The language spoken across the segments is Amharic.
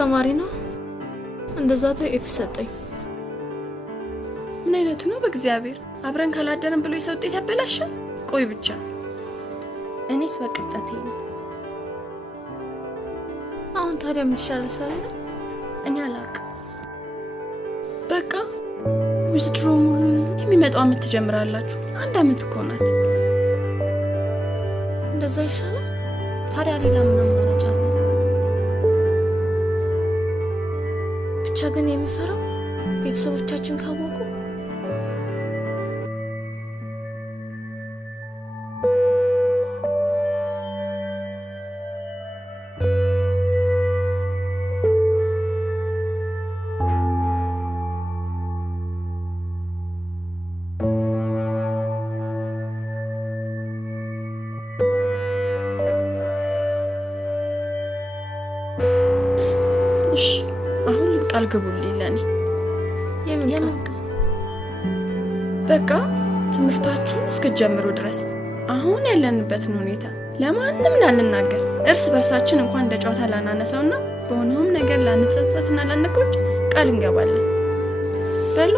አስተማሪ ነው እንደዛ ኤፍ ሰጠኝ። ምን አይነቱ ነው በእግዚአብሔር? አብረን ካላደረን ብሎ የሰው ውጤት ያበላሻል። ቆይ ብቻ እኔስ በቅጣቴ ነው። አሁን ታዲያ ምን ይሻላል? እኔ አላውቅም። በቃ ዊዝድሮው የሚመጣው አመት ትጀምራላችሁ። 1 አመት እኮ ናት። እንደዛ ይሻላል። ታዲያ ሌላ ምን አማራጭ አለ? ብቻ ግን የምፈራው ቤተሰቦቻችን ካወቁ ቃል ግቡልኝ ለኔ። የምን በቃ ትምህርታችሁን እስከጀምሩ ድረስ አሁን ያለንበትን ሁኔታ ለማንም ላንናገር፣ እርስ በርሳችን እንኳን እንደ ጨዋታ ላናነሳውና በሆነውም ነገር ላንጸጸትና ላንቆጭ ቃል እንገባለን። በሉ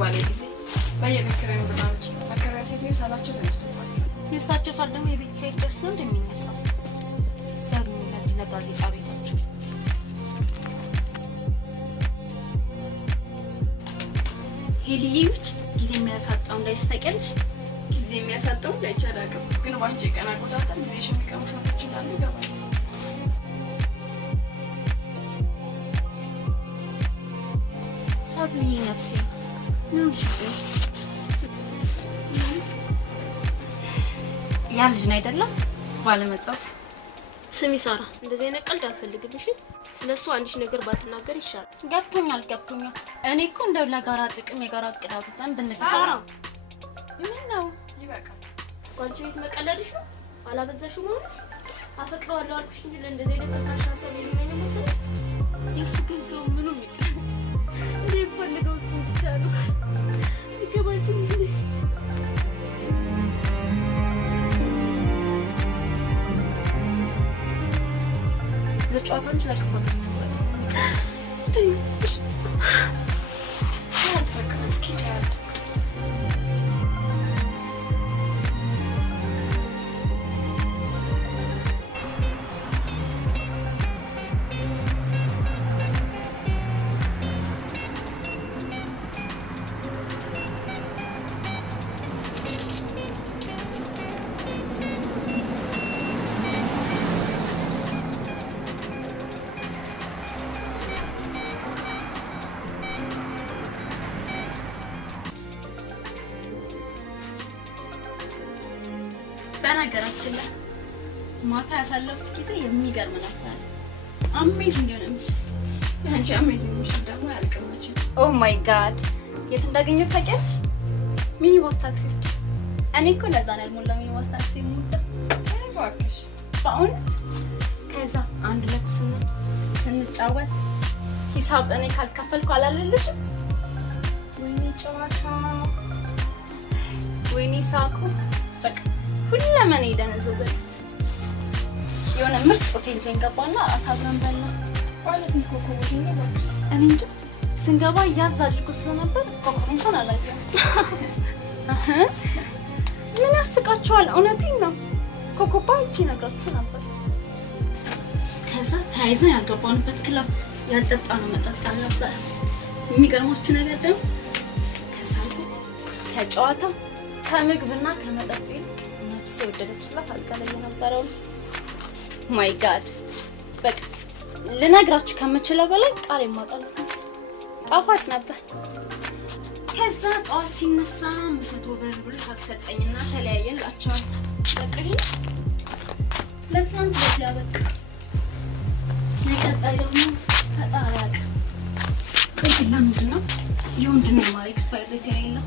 ባለ ጊዜ በየመከራው ብራንች መከራ ሴት ነው ሳላችሁ ተነስቶባችሁ የሳቸው ሳል ደግሞ የቤት ኪራይ ደርስ ነው እንደሚነሳው ደግሞ ለዚህ ለጋዜጣ ቤታቸው ሄሊዎች ጊዜ የሚያሳጣው እንዳይስተቀልሽ ጊዜ የሚያሳጣው ለቻላቀው ግን ባንቺ ቀና ቆጣጣ ጊዜሽ የሚቀምሹ ወጥች እንዳሉ ይገባል። ሳብሊ ነፍሴ ምን ሽፍሽ ያ ልጅ ነው አይደለም ባለመጻፍ ስሚ ሳራ እንደዚህ አይነት ቀልድ አልፈልግም እሺ ስለሱ አንዲሽ ነገር ባትናገር ይሻላል ገብቶኛል እኔ እኮ እንደው ለጋራ ጥቅም የጋራ አቅዳውተን ብንከሳራ ምን ነው ይበቃል ቋንቋ ቤት መቀለድሽ ነው አላበዛሽም ማለት አፈቅረዋለሁ አልኩሽ እንጂ ለእንደዚህ አይነት ተካሽ ሀሳብ የለኝም መሰለኝ የሱ ገንዘብ ምኑም ይቀር እንዴ ፈልገው ትንቻሉ ይገባችሁ እንጂ ለጨዋታን ስለከፈተ ተሰበረ ትንሽ ታጥፈቅ እስኪ ታያት በነገራችን ላይ ማታ ያሳለፉት ጊዜ የሚገርም ነበር። አሜዚንግ የሆነ ምሽት። ያንቺ አሜዚንግ ምሽት ደግሞ ያልቀማችሁ። ኦ ማይ ጋድ የት እንዳገኘው ታውቂያለሽ? ሚኒባስ ታክሲ ውስጥ። እኔ እኮ ለዛ ነው ያልሞላ ሚኒባስ ታክሲ የምወደው። እባክሽ በእውነት ከዛ አንድ ሁለት ስንጫወት ሂሳብ እኔ ካልከፈልኩ አላለልሽም። ወይኔ ጨዋታ፣ ወይኔ ሳቁ፣ በቃ ሁለመኔ ደነዘዘኝ። የሆነ ምርጥ ሆቴል ይዞኝ ገባና እራት አብረን በላን። ማለት ነው ኮኮ ሆቴል ነው እባክሽ። እኔ እንጃ ስንገባ ያዝ አድርጎ ስለነበር ኮኮ እንኳን አላየሁም። ምን ያስቃችኋል? እውነቴን ነው። ኮኮባ እቺ ነግራችሁ ነበር። ከዛ ተያይዘን ያልገባንበት ክለብ ያልጠጣነው መጠጥ አልነበረ። የሚገርማችሁ ነገር ደግሞ ከዛ ከጨዋታ ከምግብና ከመጠጥ ይልቅ ነፍሴ የወደደችላት አልጋ ላይ የነበረው ማይ ጋድ በቃ ልነግራችሁ ከምችለው በላይ ቃል የማጣለት ነው። ጣፋጭ ነበር። ከዛ ጠዋት ሲነሳ 500 ብር ብሎ ታክሲ ሰጠኝና ተለያየን እላቸዋለሁ። በቃ ይሄ ለትናንት በዚህ አበቃ። የቀጣይ ደግሞ ፈጣሪ ያውቃል። ቆይ ግን ለምንድን ነው የወንድሜ ማር ኤክስፓየር ዴት የሌለው?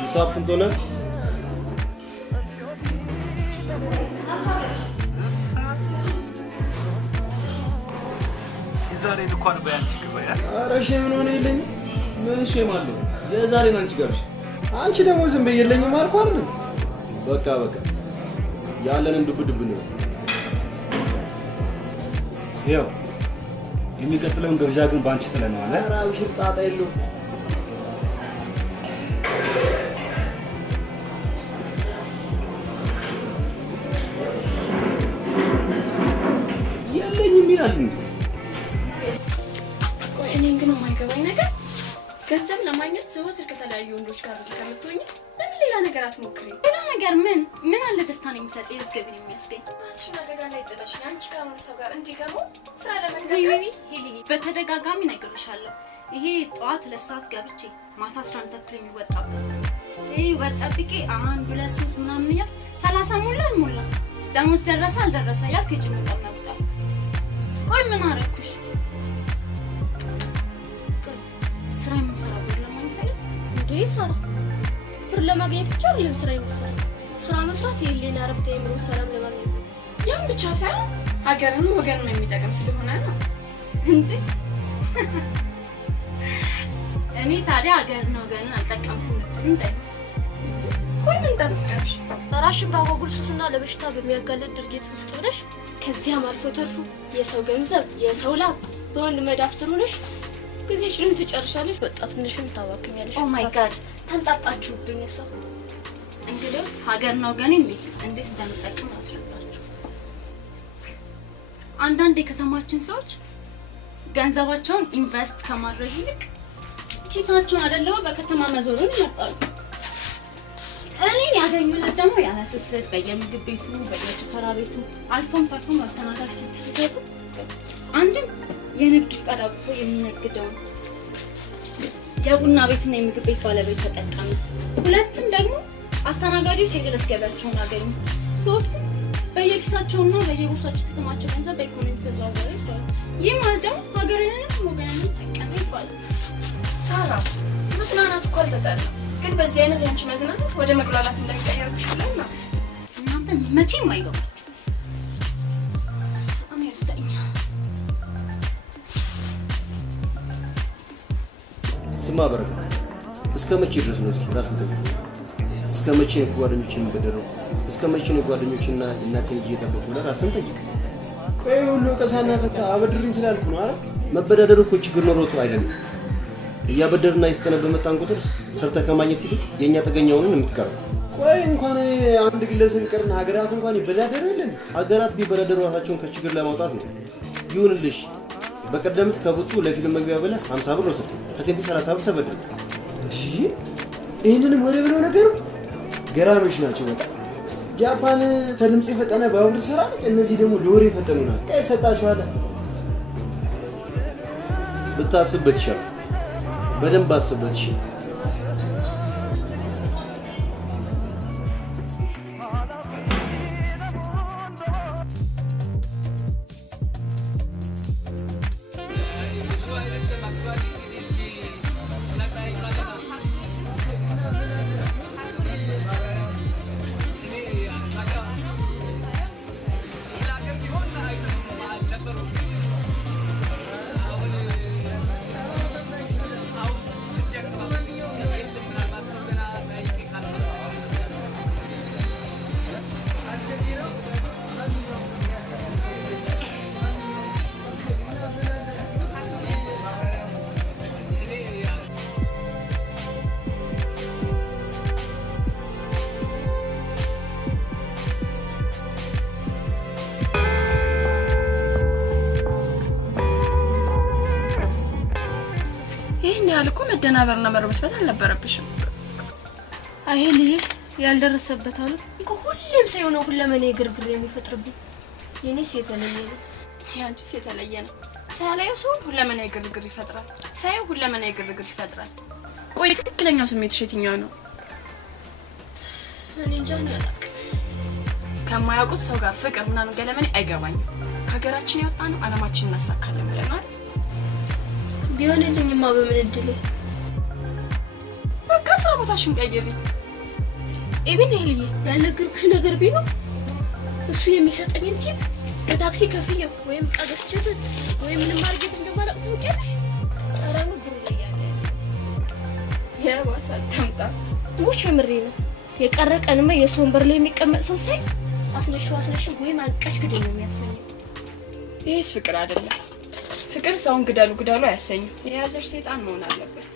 ሂሳብ ስንት ሆነ? የዛሬ እንኳን በያንቺ ገበያ። ኧረ ሼም ምን ሆነ የለኝም። ምን ሼም አለው? የዛሬን አንቺ ጋርሽ። አንቺ ደግሞ ዝም ብዬ የለኝም አልኩ አይደል? በቃ ያለንን ድብ ነው። ይኸው የሚቀጥለውን ግብዣ ግን ባንቺ ትለናል። ኧረ አብሽር ጣጣ የለውም። ይላል እንዴ? ቆይ እኔን ግን የማይገባኝ ነገር ገንዘብ ለማግኘት ዘወትር ከተለያዩ ወንዶች ጋር ከምትሆኚ ለምን ሌላ ነገር አትሞክሪ? ሌላ ነገር ምን አለ ደስታን የሚሰጥ የዝገብን የሚያስገኝ ራስሽን አደጋ ላይ ጥለሽ አንቺ ካልሆነ ሰው ጋር እንዲገቡ ስራ ለመንገድ ወይ ሄሊ በተደጋጋሚ ነግሬሻለሁ። ይሄ ጠዋት 2 ሰዓት ገብቼ ማታ 11 ተኩል የሚወጣበት ይሄ ወር ጠብቄ 1 2 3 ምናምን ያል 30 ሞላ ደሞዝ ደረሰ አልደረሰ ያልኩ የጭንቀት መጣ። ቆይ ምን አረኩሽ? ስራ የምሰራው ብር ለማግኘት እንዴ ሳራ ብር ለማግኘት ብቻ አይደለም ስራ ይመስላል። ስራ መስራት የሌላ አረፍተ የምሮ ሰላም ለማግኘት ያን ብቻ ሳይሆን ሀገርንም ወገንም የሚጠቅም ስለሆነ ነው እንዴ። እኔ ታዲያ ሀገርና ወገንን አልጠቀምኩም እንዴ? ቆይ ምን ጠብቀሽ? ራሽን ባጓጉል ሱስና ለበሽታ በሚያጋለጥ ድርጊት ውስጥ ሆነሽ ከዚያም አልፎ ተርፎ የሰው ገንዘብ የሰው ላብ በወንድ መዳፍ ስር ሆነሽ ጊዜሽን ትጨርሻለሽ፣ ወጣትነትሽን ታዋክኛለሽ። ኦ ማይ ጋድ ተንጣጣችሁብኝ። ሰው እንግዲያውስ ሀገርና ወገኔን እንዴት እንደምጠቅም አስረዳችሁ። አንዳንድ የከተማችን ሰዎች ገንዘባቸውን ኢንቨስት ከማድረግ ይልቅ ኪሳቸውን አደለው በከተማ መዞሩን ይመርጣሉ። እኔን ያገኙለት ደግሞ ያለ ስስት በየምግብ ቤቱ በየጭፈራ ቤቱ አልፎም ተርፎም አስተናጋጅ ቲፕ ሲሰጡ አንድም የንግድ ፈቃድ አውጥቶ የሚነግደውን የቡና ቤትና የምግብ ቤት ባለቤት ተጠቃሚ፣ ሁለትም ደግሞ አስተናጋጆች የዕለት ገቢያቸውን አገኙ፣ ሶስትም በየኪሳቸውና በየቦርሳቸው የተከማቸው ገንዘብ በኢኮኖሚ ተዘዋወረ ይባላል። ይህ ማለት ደግሞ ሀገርንም ወገንንም ጠቀመ ይባላል። ሳራ መዝናናት እኮ አልተጠላም፣ ግን በዚህ አይነት ያንቺ መዝናናት ወደ መግባባት እንዳይቀየርብሽ ብለን ነው። እናንተ መቼም አይገባችሁ። አሜሪካኛ ስማ በረከት፣ እስከ መቼ ድረስ ነው እስኪ ራስን ጠብቅ። እስከ መቼ ነው ጓደኞችን በደረው? እስከ መቼ ነው ጓደኞችና እናቴን እየጠበቁ ለራስን ጠይቅ። ቆይ ሁሉ ቀሳና ተካ አበድሪኝ ስላልኩ ነው አይደል? መበዳደሩ እኮ ችግር ኖሮት አይደለም። እያበደርና ይስተነ በመጣን ቁጥር ሰርተህ ከማግኘት ይልቅ የኛ ተገኛውን የምትቀረው። ቆይ እንኳን አንድ ግለሰብ ይቀርና ሀገራት እንኳን ይበዳደሩ የለን። ሀገራት ቢበዳደሩ ራሳቸውን ከችግር ለማውጣት ነው። ይሁንልሽ በቀደምት ከቡጡ ለፊልም መግቢያ ብለህ 50 ብር ወሰድክ፣ ከሴንት 30 ብር ተበደርክ። እንዴ ይሄንንም ወደ ብለው ነገሩ ገራሚዎች ናቸው በጣም። ጃፓን ከድምጽ የፈጠነ ባቡር ይሰራል፣ እነዚህ ደግሞ ለወሬ የፈጠኑ ናቸው። ሰጣችኋለሁ ብታስብበት ይሻላል። በደንብ አስብበት እሺ። ያልኩ መደናበርና መርበትበት አልነበረብሽም። አይ ልዬ ያልደረሰበት አሉ እኮ ሁሌም ሳይሆን ሁለመኔ ግርግር የሚፈጥርብኝ የኔስ የተለየ ነው። ያንቺስ የተለየ ነው። ሳያለው ሰው ሁለመኔ ግርግር ይፈጥራል፣ ሳይው ሁለመኔ ግርግር ይፈጥራል። ቆይ ትክክለኛው ስሜትሽ የትኛው ነው? እኔ እንጃ ነው ያላቅ። ከማያውቁት ሰው ጋር ፍቅር ምናምን ገለመኔ አይገባኝም። ሀገራችን ያወጣነው አለማችን እናሳካለን ብለን አይደል? ቢሆንልኝማ በምን እድል በቃ ስራ ቦታሽን ቀይሪ። ኤቢን ይልኝ ያልነገርኩሽ ነገር ቢኖር እሱ የሚሰጠኝን ቲፕ ከታክሲ ከፍየው ወይም ቀገስችበት ወይም ምንም ማርጌት እንደማላውቅ ትውቂያለሽ። ጠረኑ ጉር ያለ የባሰ ተምጣ ሙሽ ምሪ ነው የቀረ ቀንማ የሶንበር ላይ የሚቀመጥ ሰው ሳይ አስነሽው ወይም አንቀሽ ግድ ነው የሚያሰኘው። ይሄስ ፍቅር አይደለም። ፍቅር ሰውን ግዳሉ አያሰኝም። የያዘሽ ሰይጣን መሆን አለበት።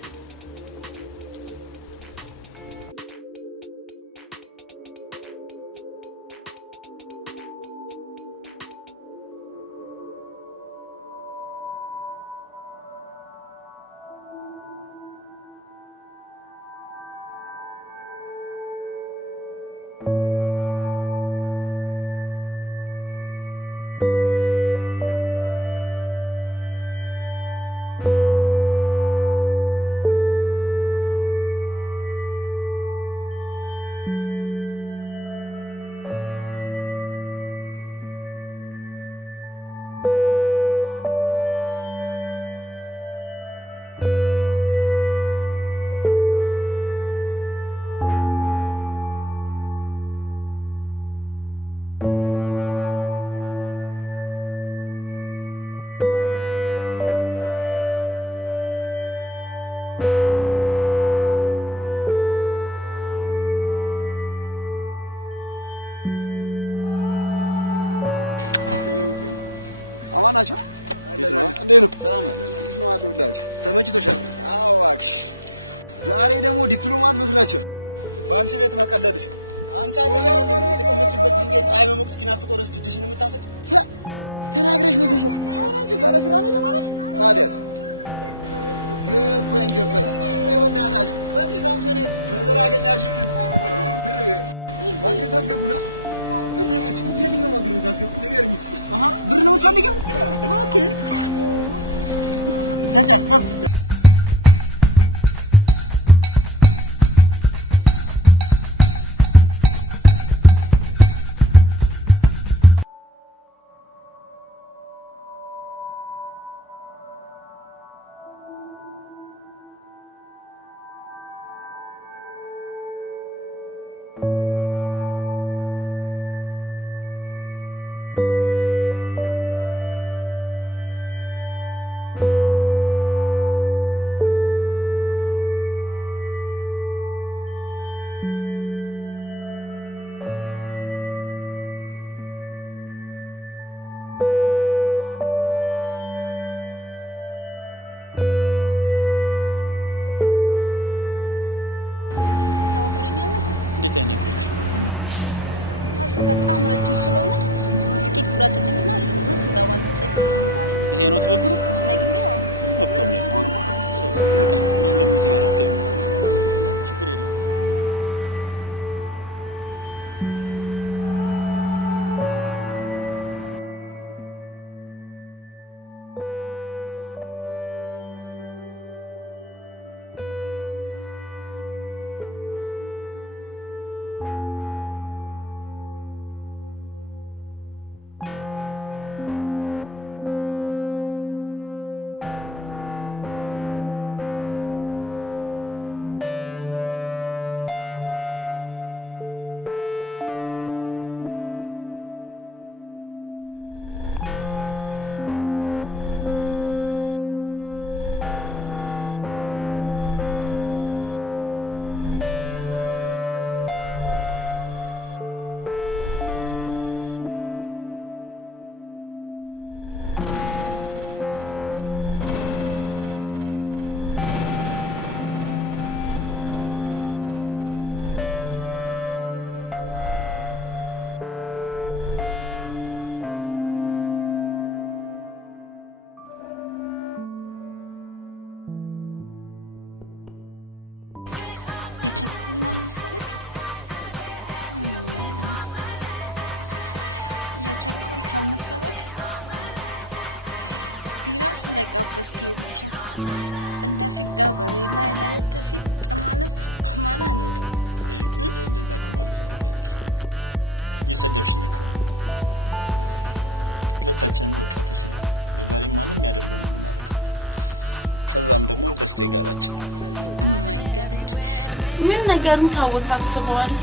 ነገሩን ታወሳስበዋል።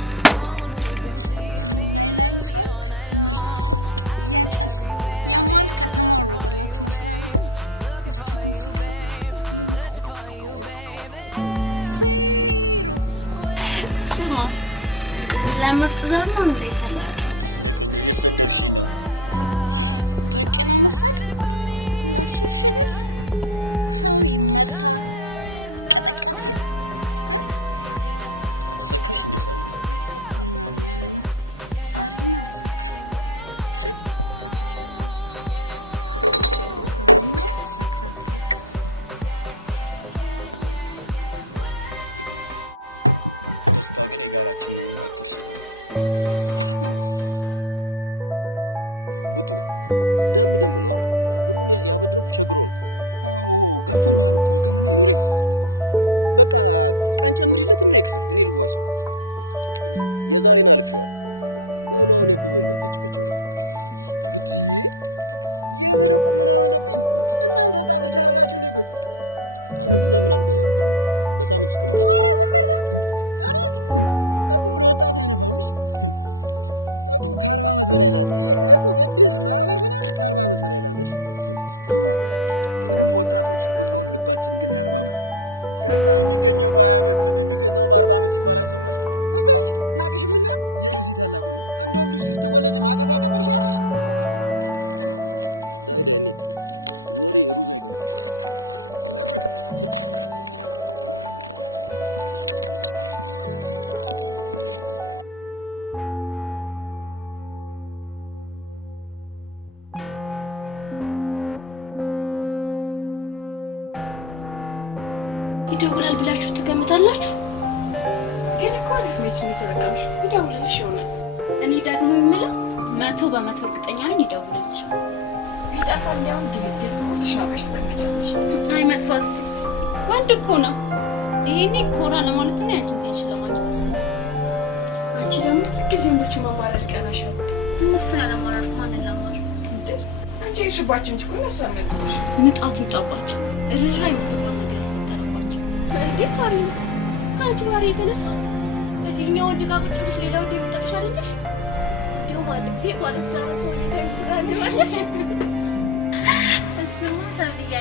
ስማ ለምርጥ ዘር ነው እንዴ ፈላጊ? ይደውላል ብላችሁ ትገምታላችሁ? ግን እኮ አሪፍ ሜት ተጠቀምሽ ይደውልልሽ ይሆናል። እኔ ደግሞ የምለው 100% እርግጠኛ ነኝ ይደውልልሽ። ቢጠፋ እንዲያውም ድልድል ተሻውቀሽ ትቀመጫለሽ። አይ መጥፋት ወንድ እኮ ነው። ይሄኔ ኮራ ለማለት ነው ያንቺ ትንሽ ለማግኘት አስብ። አንቺ ደግሞ ጊዜ ወንዶች ማማረር ቀናሻል። እነሱን ያለማረር ማንን ለማር እንዴ? አንቺ ይሽባችሁ እንጂ እኮ እነሱ አመጡሽ። ምጣት ይጣባቸው እርራ ይወጣው ነገር ተጠራባቸው። እንዴ ሳሪ ከአንቺ ባህሪ የተነሳ እዚህኛው ወንድ ጋር ቁጭ ብለሽ ሌላው ወንድ ይመጣልሽ አይደለሽ? እንዲሁም አንድ ጊዜ ባለስዳር ሰው ከሚስት ጋር እንደማለሽ እሱማ ሰብያ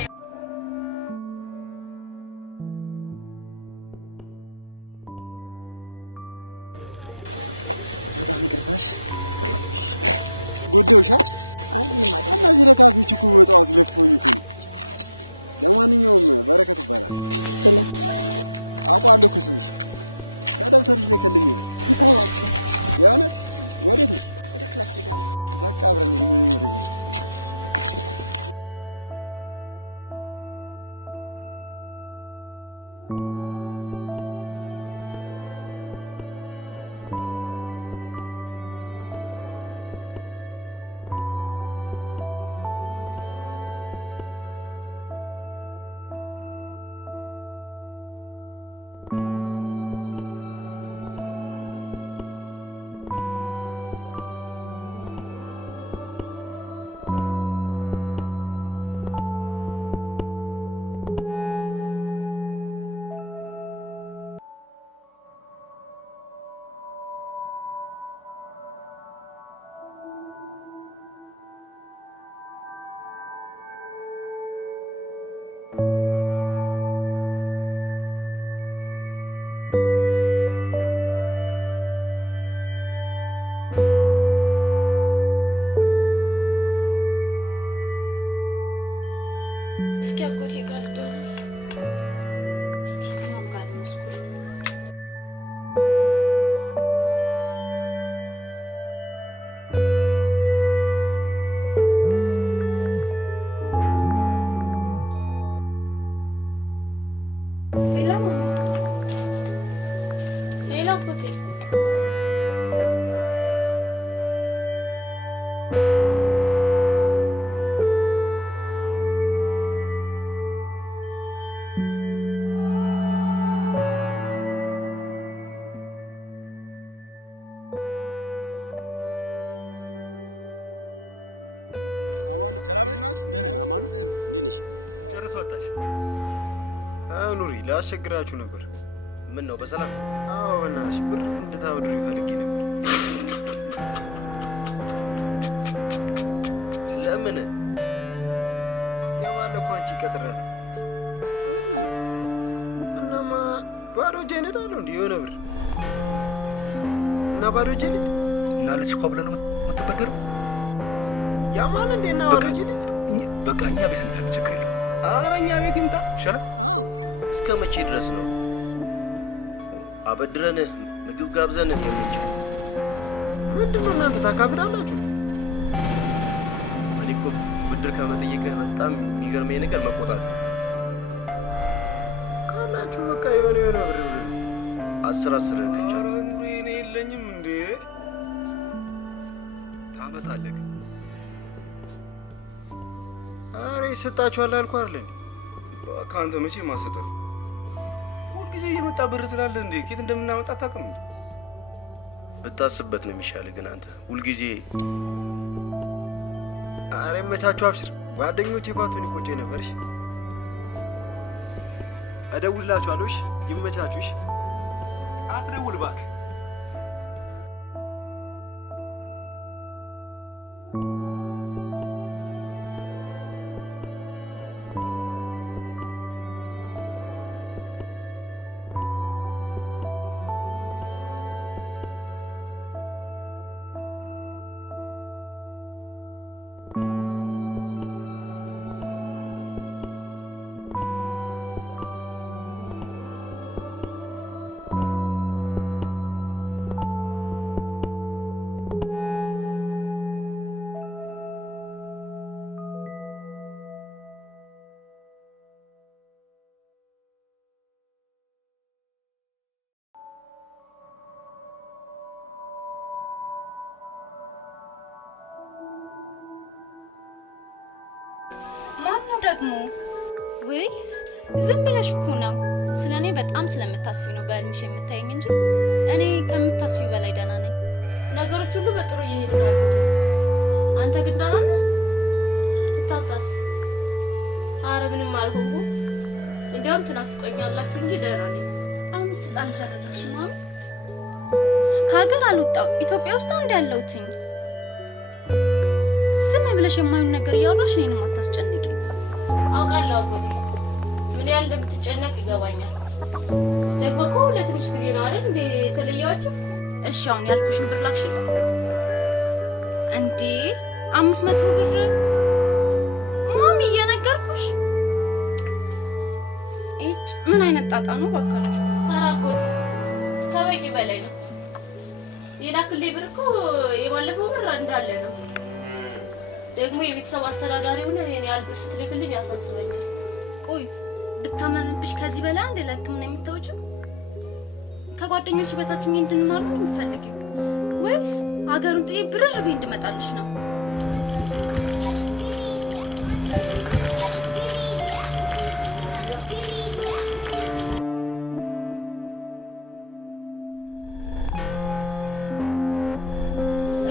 ኑሪ ላስቸግራችሁ ነበር። ምን ነው በሰላም? አዎ በእናትሽ ብር እንድታበድሩኝ ፈልጌ ነበር። ለምን? የባለፈው አንቺ ቀጥረት እናማ ባዶ እጄን እሄዳለሁ እንዴ? የሆነ ብር እና ባዶ እጄን እና ልጅ እኮ ብለህ ነው የምትበደረው? ያማን እንዴ? እና ባዶ እጄን በቃ እኛ ቤት እንዳለ ችግር የለም። ኧረ እኛ ቤት ይምጣ ይሻላል። እስከ መቼ ድረስ ነው አበድረን ምግብ ጋብዘን የምንችል? ምንድን ነው እናንተ ታካብዳላችሁ? እኔ እኮ ብድር ከመጠየቅህ በጣም የሚገርመኝ ነገር መቆጣት ካላችሁ በቃ የሆነ ብር 10 ከቻ ኧረ ኑሮ እኔ የለኝም እንዴ? ታመጣለህ ግን ኧረ ይሰጣችኋል አልኩህ አይደል? ከአንተ መቼ ማሰጠው ሁልጊዜ እየመጣ ብር ትላለህ እንዴ? ኬት እንደምናመጣ አታውቅም እንዴ? ብታስብበት ነው የሚሻልህ። ግን አንተ ሁልጊዜ ኧረ ይመቻችሁ፣ አብሽር። ጓደኞቼ ባትሆን ይቆጨኝ ነበር። እሺ እደውልላችኋለሁ። እሺ ይመቻችሁ። እሺ አትደውል እባክህ። ማነው ደግሞ? ወይ ዝም ብለሽ እኮ ነው። ስለ እኔ በጣም ስለምታስቢ ነው በህልምሽ የምታየኝ እንጂ እኔ ከምታስቢ በላይ ደህና ነኝ። ነገሮች ሁሉ በጥሩ እየሄዱ ነው። አንተ ግን ደህና ነህ? ልታጣስ? ኧረ ምንም አልሆንኩም። እንዲያውም ትናፍቆኛላችሁ እንጂ ደህና ነኝ። አሁንስ ህፃን ልጅ አደረግሽ ማሚ። ከሀገር አልወጣው ኢትዮጵያ ውስጥ አንድ ያለሁትኝ። ዝም ብለሽ የማይሆን ነገር እያወራሽ እኔንም አታስጨንቂ። አውቃለሁ አጎቴ፣ ምን ያህል እንደምትጨነቅ ይገባኛል። ደግሞ እኮ ለትንሽ ጊዜ ነው አይደል እንዴ የተለያችሁ? እሺ አሁን ያልኩሽን ብር ላክሽልኝ እንዴ? 500 ብር ማሚ፣ እየነገርኩሽ። እጭ ምን አይነት ጣጣ ነው ባካችሁ? ኧረ አጎቴ ከበቂ በላይ ነው። የላክልኝ ብር እኮ የባለፈው ብር እንዳለ ነው። ደግሞ የቤተሰብ አስተዳዳሪ ሆነ የኔ ያልብር ስትልክልኝ ያሳስበኛል። ቆይ ብታመምብሽ ከዚህ በላይ አንድ ለህክምና የምታወጪው? ከጓደኞች በታችሁ እንድንማር ነው የምትፈልጊው ወይስ ሀገሩን ጥዬ ብርር ብዬ እንድመጣልሽ ነው?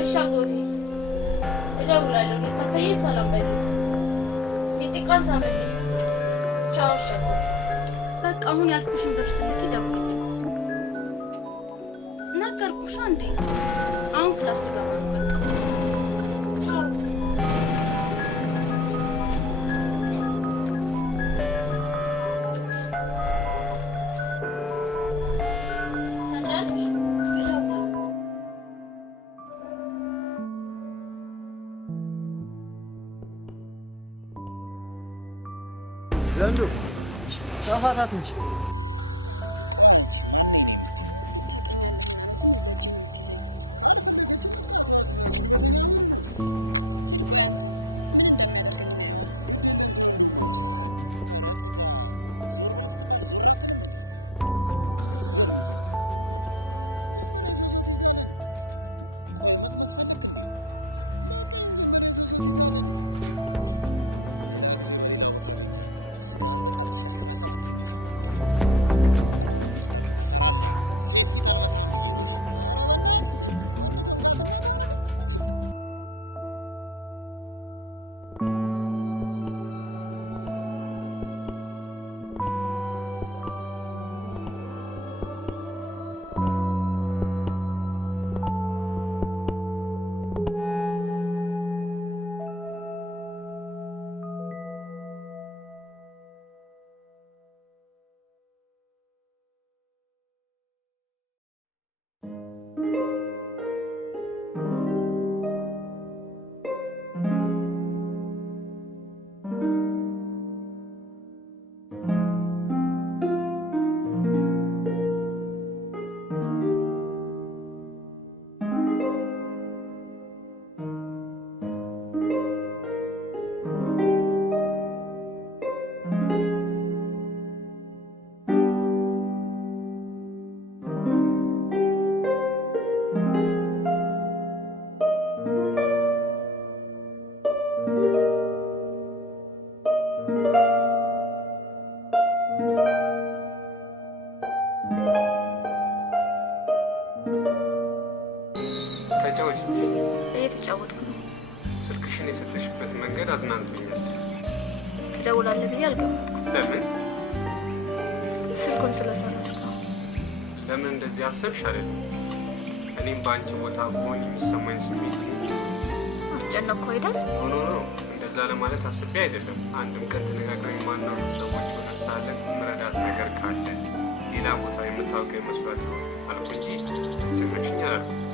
እሺ አጎቴ እደውላለሁ። ልታታየኝ ሰላም በይ። ሚጥቃን ሳበልኝ። ቻው። እሺ አጎቴ በቃ አሁን ያልኩሽን ብር ስልክ ደውይልኝ። ነገርኩሽ አንዴ። አሁን ክላስ ልገባ ነው። በቃ ቻው። ተንዳለሽ? ዘንዱ ተፋታት እንጂ ተጫወች እንጂ። እየተጫወትኩ ነው። ስልክሽን የሰጠሽበት መንገድ አዝናንቶኛል። ትደውላለህ ብዬ አልገመትኩም። ለምን? ስልኩን ስለሰራሽ ነው። ለምን እንደዚህ አሰብሽ አይደለም? እኔም በአንቺ ቦታ ብሆን የሚሰማኝ ስሜት አስጨነቅኩ አይደል? ሆኖ ነው። እንደዛ ለማለት አስቤ አይደለም። አንድም ቀን ተነጋግረን ማናው ሰዎች ሆነ ሳለን ምረዳት ነገር ካለ ሌላ ቦታ የምታውቀው መስሏት ነው አልኩ እንጂ ጭምርሽኝ አላልኩም።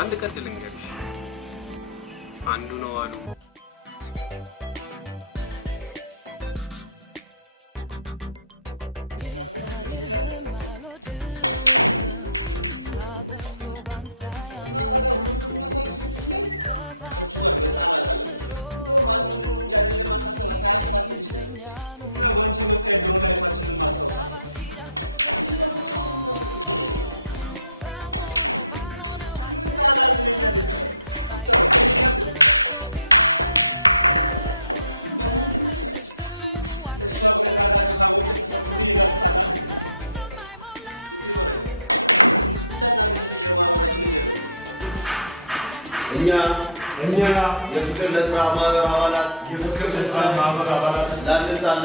አንድ ቀን ልንገርሽ፣ አንዱ ነው አሉ እኛ የፍቅር ለስራ ማህበር አባላት ላንጣላ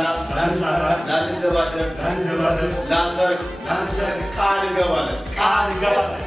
ላንደባደብ ላንሰርቅ ቃል እንገባለን።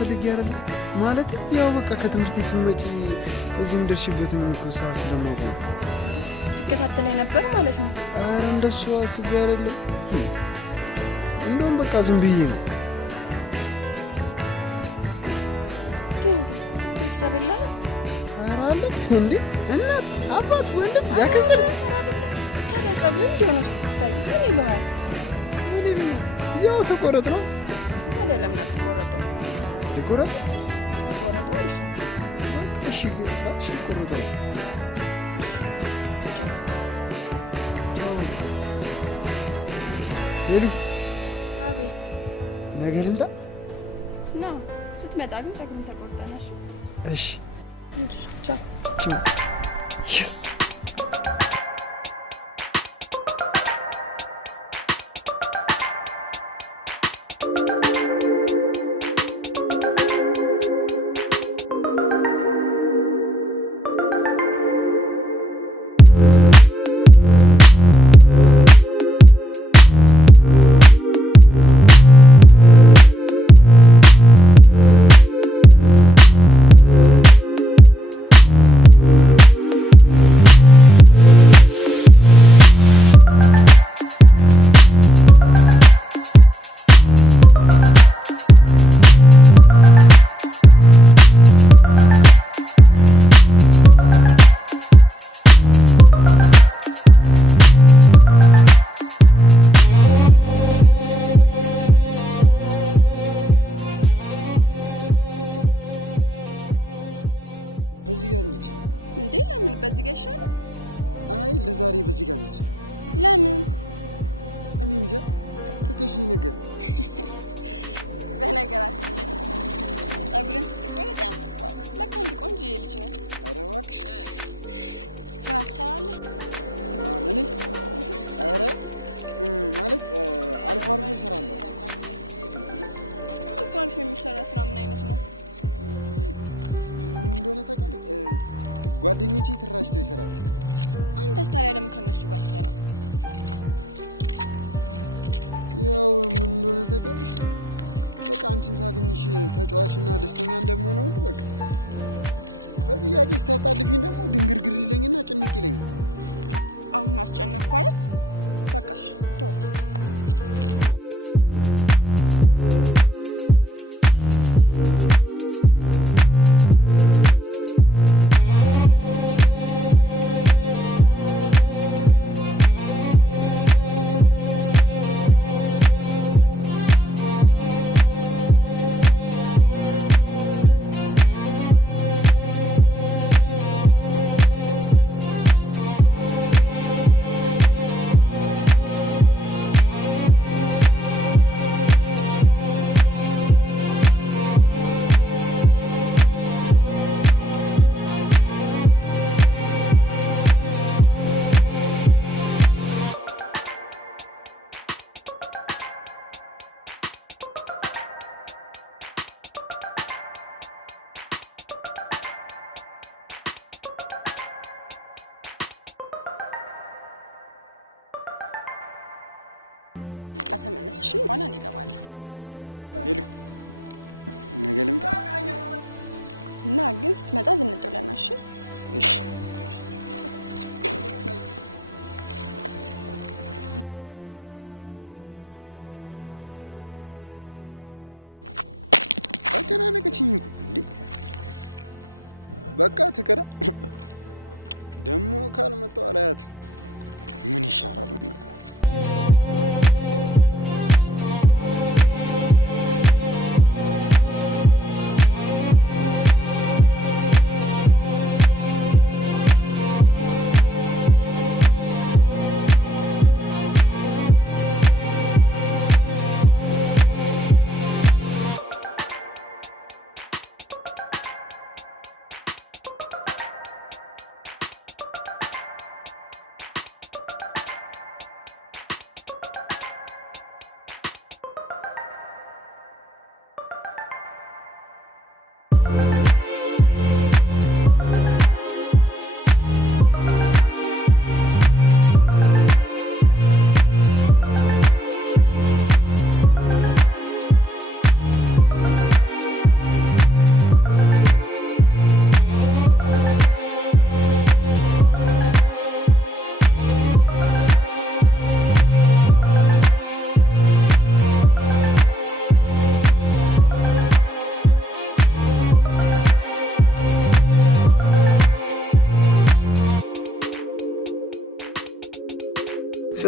ፈልጌ አይደለም ማለት ያው በቃ ከትምህርት ስመጪ እዚህም ደርሽበት ምን እኮ ሰዓት ስለማውቀው ትከታተለኝ ነበር ማለት ነው። ኧረ እንደሱ አስቤ አይደለም። እንደውም በቃ ዝም ብዬ ነው። ኧረ አለ እንዴ እናት፣ አባት፣ ወንድም ያከስተል ያው ተቆረጥ ነው ልቆረጥ። እሺ ቆረጥ ነው ሄሉ ነገ ልምጣ ነው። ስትመጣ ግን ፀጉርን ተቆርጠናሽ። እሺ ቻው። የስ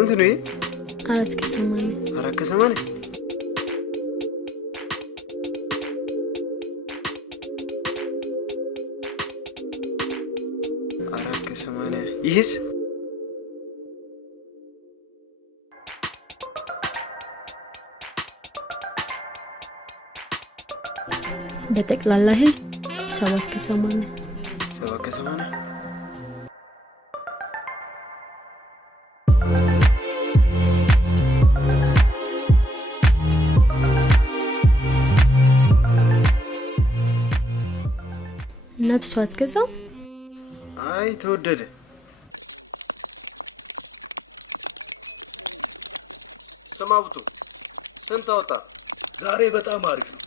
ስንት ነው ይሄ? 480 480 480 ይህስ በጠቅላላ 780 780 ነፍሱ አትገዛም? አይ ተወደደ። ስማብቱ ስንት አወጣ? ዛሬ በጣም አሪፍ ነው።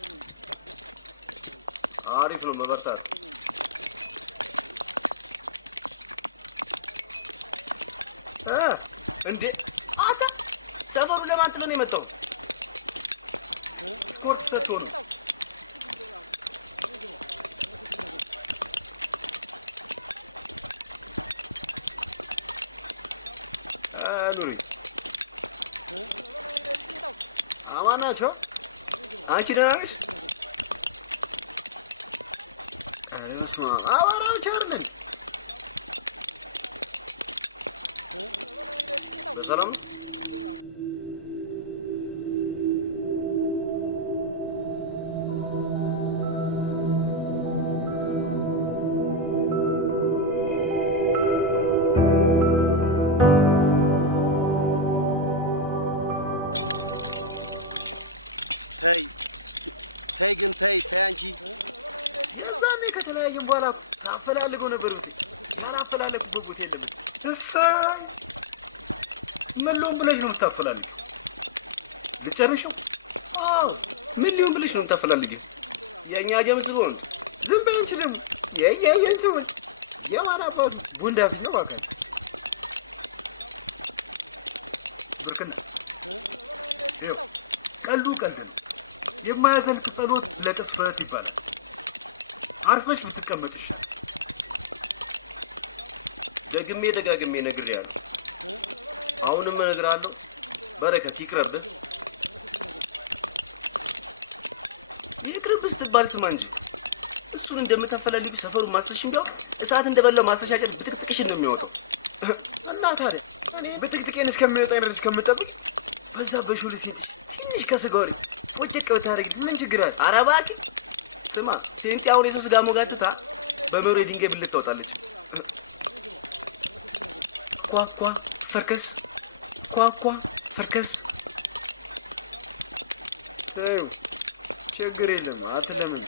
አሪፍ ነው መበርታት። እንዴ አታ ሰፈሩ ለማን ጥለን የመጣው? ስኮርት ሰጥቶ ነው። ኑሪ አማን ናቸው። አንቺ ደህና ነሽ? አይ በስመ አብ አዋራው ቻርልን በሰላም የዛኔ ከተለያየን በኋላ እኮ ሳፈላልገው ነበር ብትይ ያላፈላለኩበት ቦታ የለም። እሰይ ምን ሊሆን ብለሽ ነው የምታፈላልጊው? ልጨርሽው? አዎ ምን ሊሆን ብለሽ ነው የምታፈላልጊው? የእኛ ጀምስ ወንድ ዝም በይ አንቺ ደግሞ የያያንቺ ወንድ የማን አባቱ ቡንዳ ፊት ነው ባካችሁ። ብርክና ይኸው ቀልዱ ቀልድ ነው። የማያዘልቅ ጸሎት ለቅስፈት ይባላል። አርፈሽ ብትቀመጥ ይሻላል። ደግሜ ደጋግሜ ነግሬያለሁ። አሁንም እነግርሃለሁ። በረከት ይቅርብህ። ይቅርብህ ስትባል ስማ እንጂ እሱን እንደምታፈላልጊ ሰፈሩን ማሰሽም ቢያውቅ እሳት እንደበላው ማሰሻጨት ብትክትክሽን ነው የሚወጣው። እና ታዲያ እኔ ብትክትቄን እስከሚወጣኝ ድረስ ከምጠብቅ በዛ በሾል ሴንትሽ ትንሽ ከስጋ ወሬ ፖጨቅ ብታደርግልኝ ምን ችግር አለ? ኧረ እባክህ ስማ፣ ሴንቲ አሁን የሰው ስጋ ሞጋትታ በመሮ ድንጋይ ብልት ታወጣለች። ኳኳ ፈርከስ ኳኳ ፈርከስ። ተይው ችግር የለም አትለምም።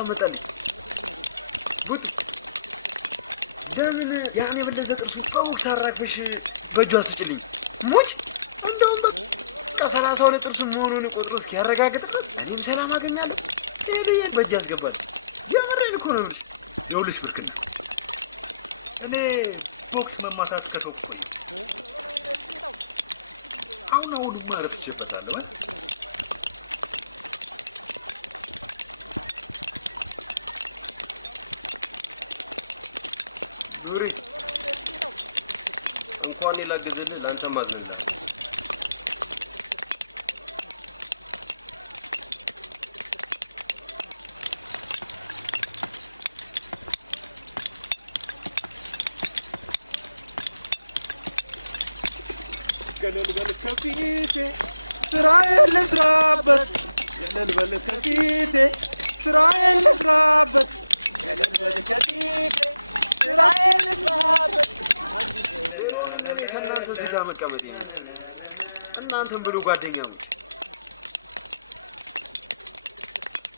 አመጣልኝ ቡጡ። ለምን ያን የበለዘ ጥርሱን በቦክስ አራግፈሽ በእጁ አስጭልኝ። ሙች እንደውም በቃ 32 ጥርሱ መሆኑን ቆጥሮ እስኪያረጋግጥ ድረስ እኔም ሰላም አገኛለሁ። ይሄን በእጅ ያስገባል። የምሬን እኮ ነው የምልሽ። ይኸውልሽ ብርክና፣ እኔ ቦክስ መማታት ከተውኩ ቆየሁ። አሁንማ ረስቼበታለሁ። ኑሪ እንኳን ላገዘልህ ላንተም አዝንልሃለሁ። ሌላውን እኔ ከእናንተ እዚህ ጋር መቀመጤ ነው። እናንተም ብሎ ጓደኛሞች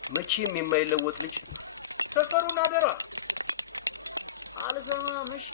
መቼም የማይለወጥ ልጅ ሰፈሩን አደራ አልሰማምሽ።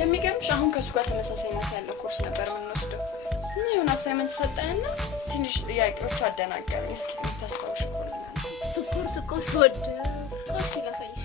የሚገርምሽ አሁን ከሱ ጋር ተመሳሳይነት ያለው ኮርስ ነበር የምንወስደው እና የሆነ አሳይመንት ሰጠንና ትንሽ ጥያቄዎቹ አደናገሩኝ። እስኪ የምታስታውሽ ከሆነ ኮርስ እኮ ስወድ እስኪ ላሳይሽ።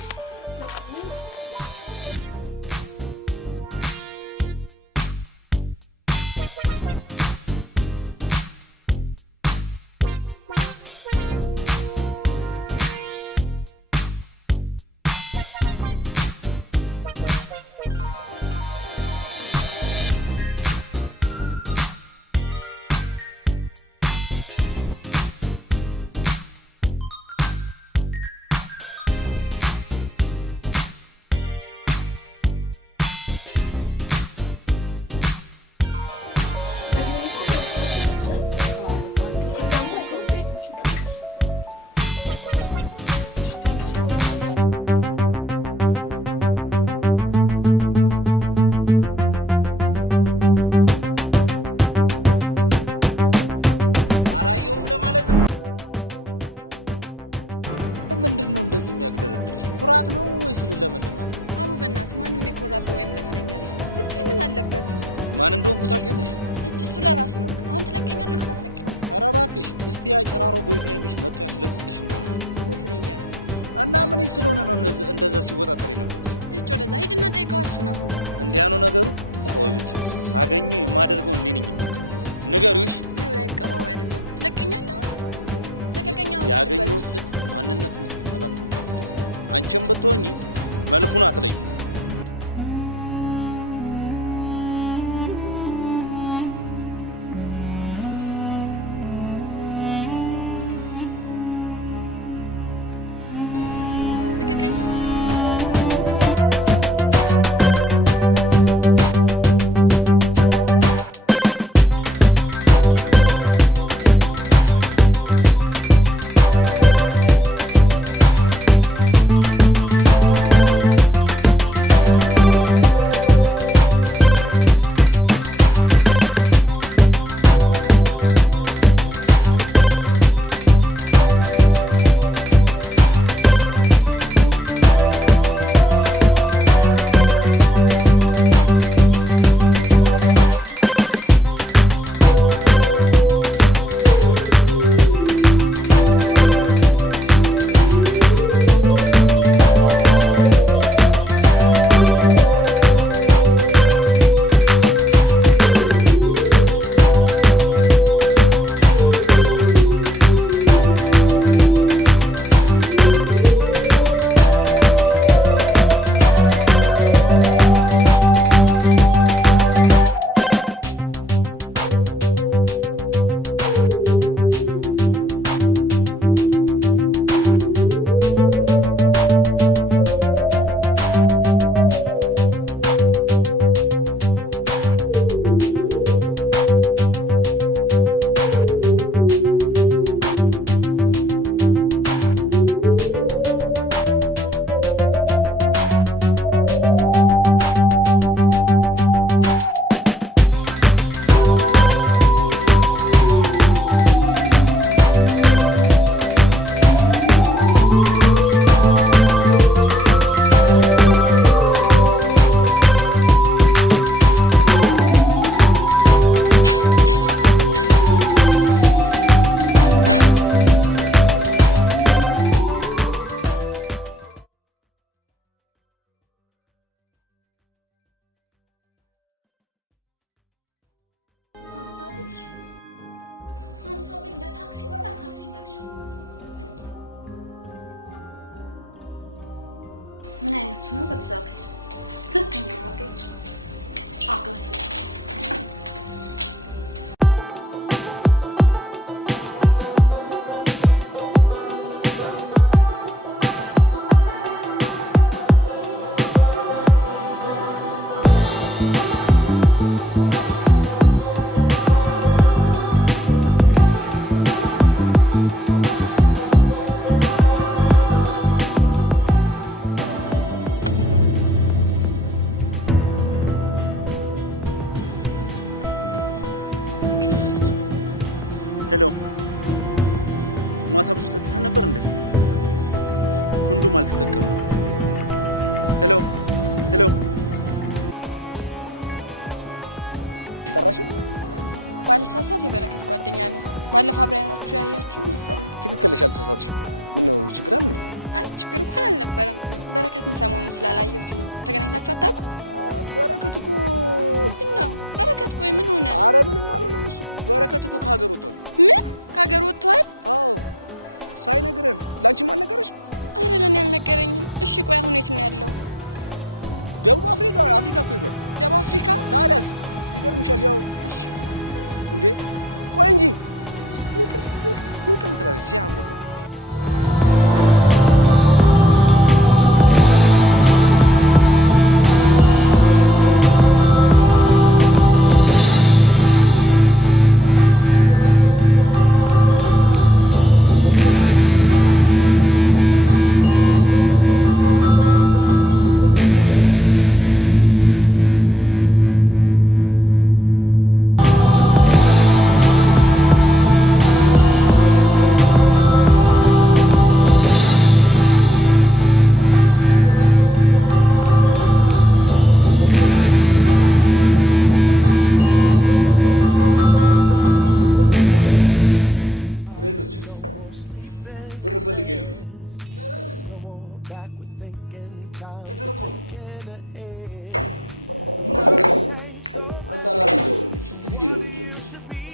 Things change so very much from what it used to be.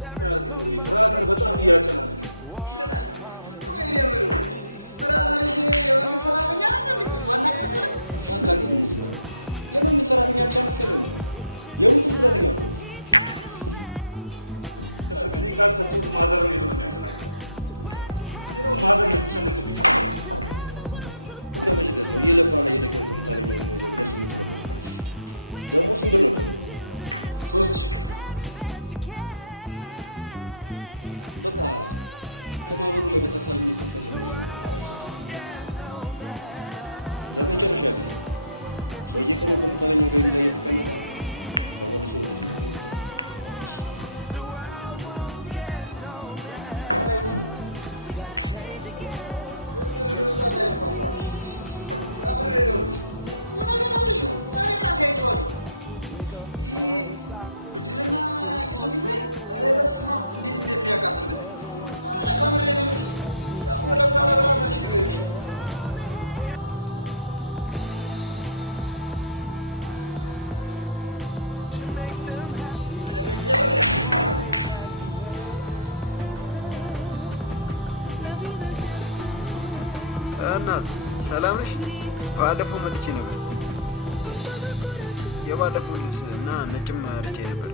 There is so much hatred, war and poverty. Oh yeah. Think of all the teachers, the time the teacher away. Maybe they will listen to what you have to say. 'Cause they're the ones who's coming up, and the world is in names. When you teach the children, teach them the very best you can. Oh yeah. The world won't get no better if we just let it be. Oh no, the world won't get no better. We gotta change again, just you and me. Wake up all the doctors, make the old people well. They're the ones who suffer and who catch all the hell. To make them happy before they pass away. እናት ሰላም ነሽ? ባለፈው መጥቼ ነበር። የባለፈው ልብስ እና ነጭም አርጬ ነበር።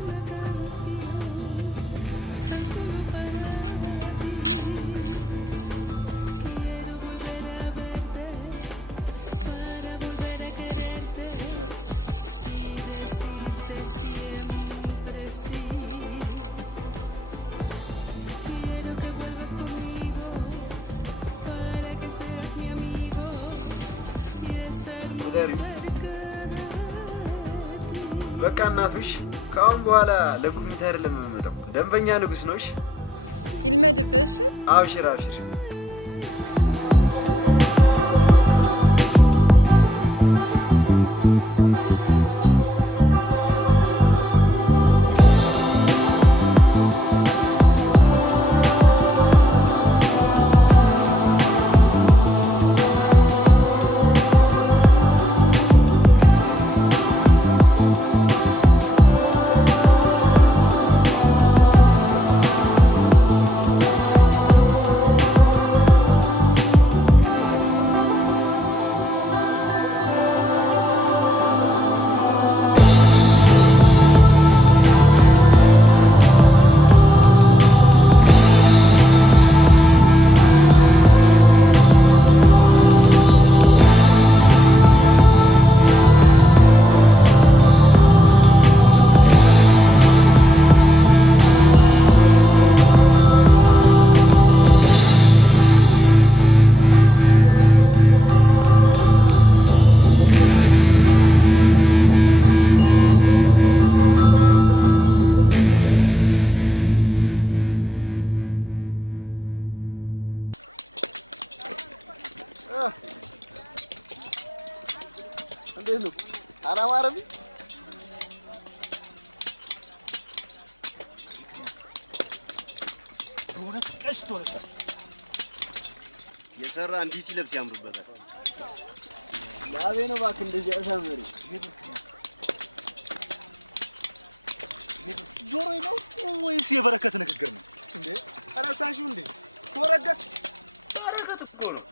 በቃ እናቶች ከአሁን በኋላ ለጉብኝት አይደለም የምመጣው፣ ደንበኛ ንጉስ ነውሽ። አብሽር አብሽር። በረከት እኮ ነው።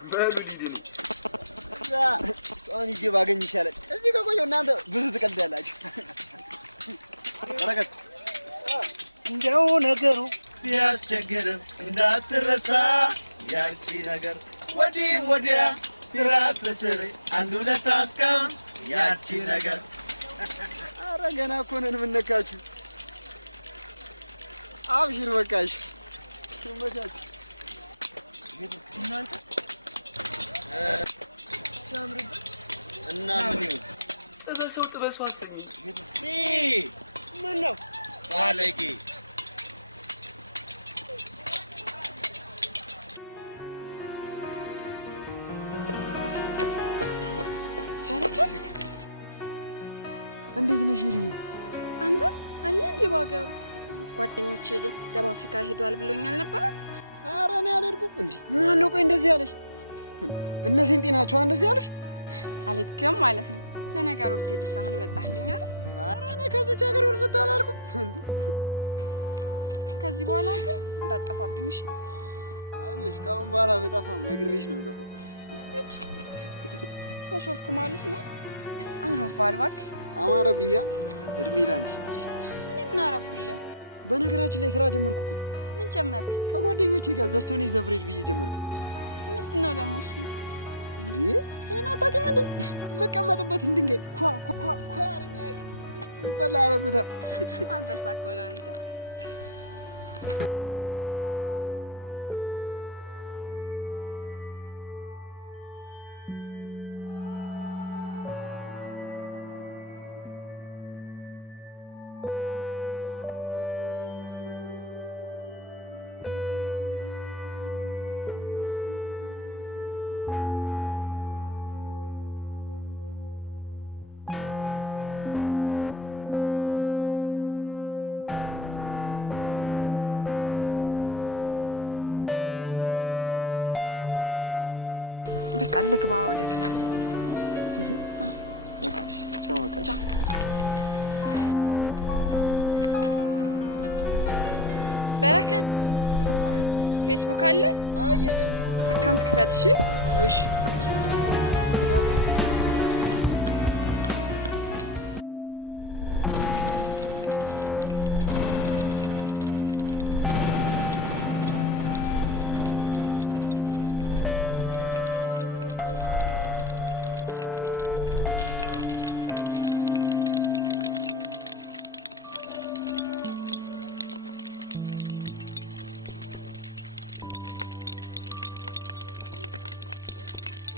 በሉ ሊድኒ ጥበሰው አሰኘኝ።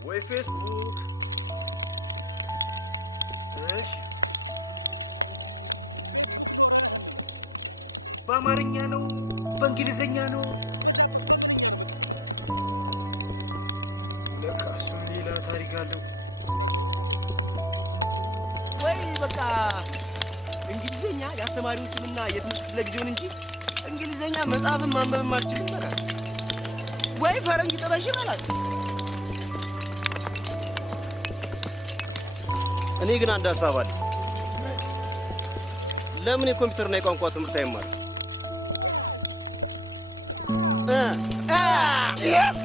ወይ ፌስቡክ። እሺ በአማርኛ ነው በእንግሊዘኛ ነው? ለካ እሱም ሌላ ታሪክ አለው። ወይ በቃ እንግሊዘኛ የአስተማሪውን ስምና የትምህርት ክፍለ ጊዜውን እንጂ እንግሊዘኛ መጽሐፍን ማንበብም አልችልም በላት። ወይ ፈረንጅ ጥበሽ በላት። እኔ ግን አንድ ሀሳብ አለ። ለምን የኮምፒውተርና የቋንቋ ትምህርት አይማርም? yes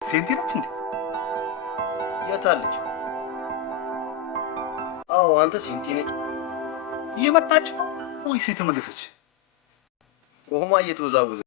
ሴንቲ ነች እንዴ? የታለች? አዎ አንተ ሴንቲ ነች። እየመጣች ነው ወይስ የተመለሰች? ቆማ እየተወዛወዘ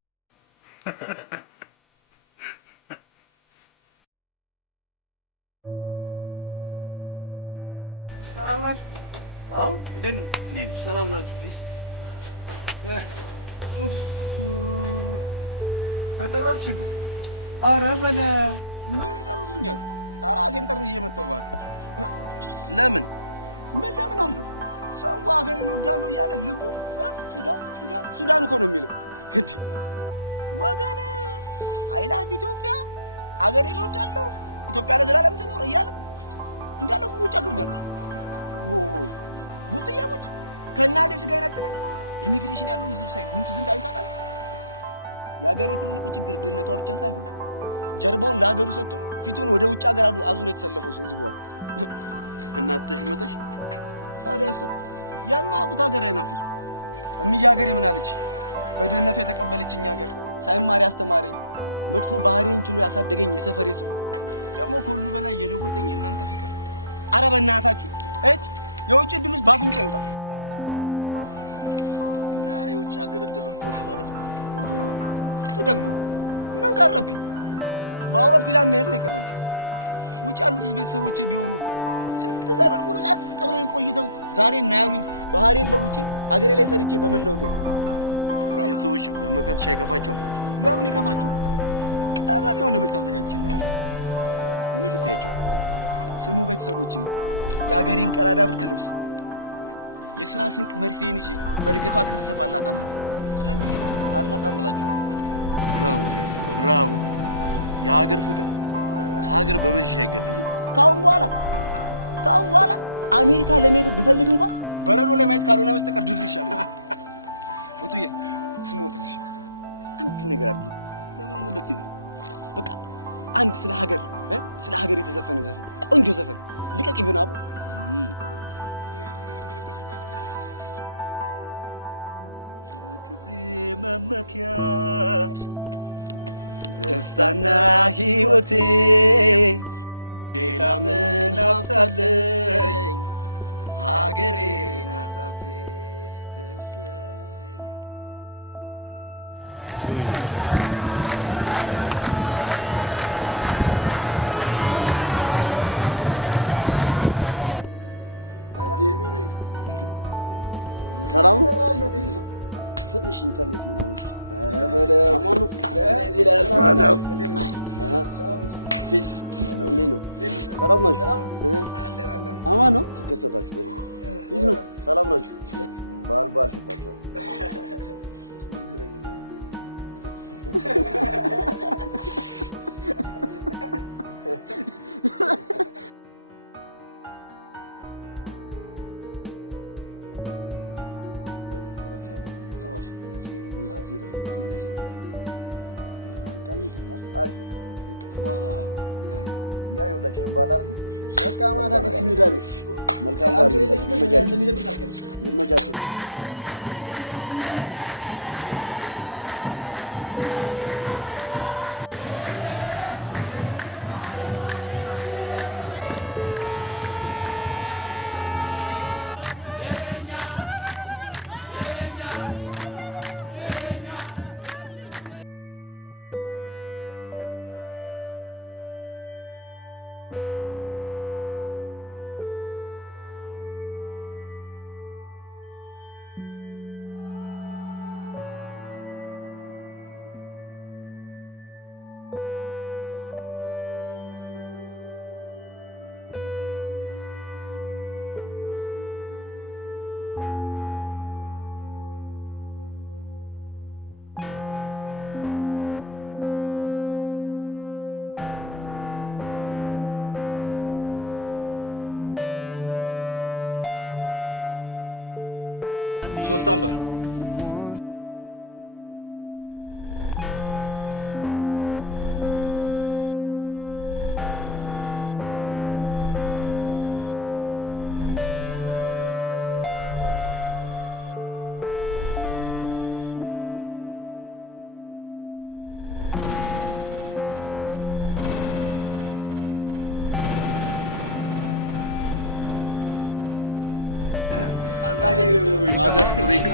shoes,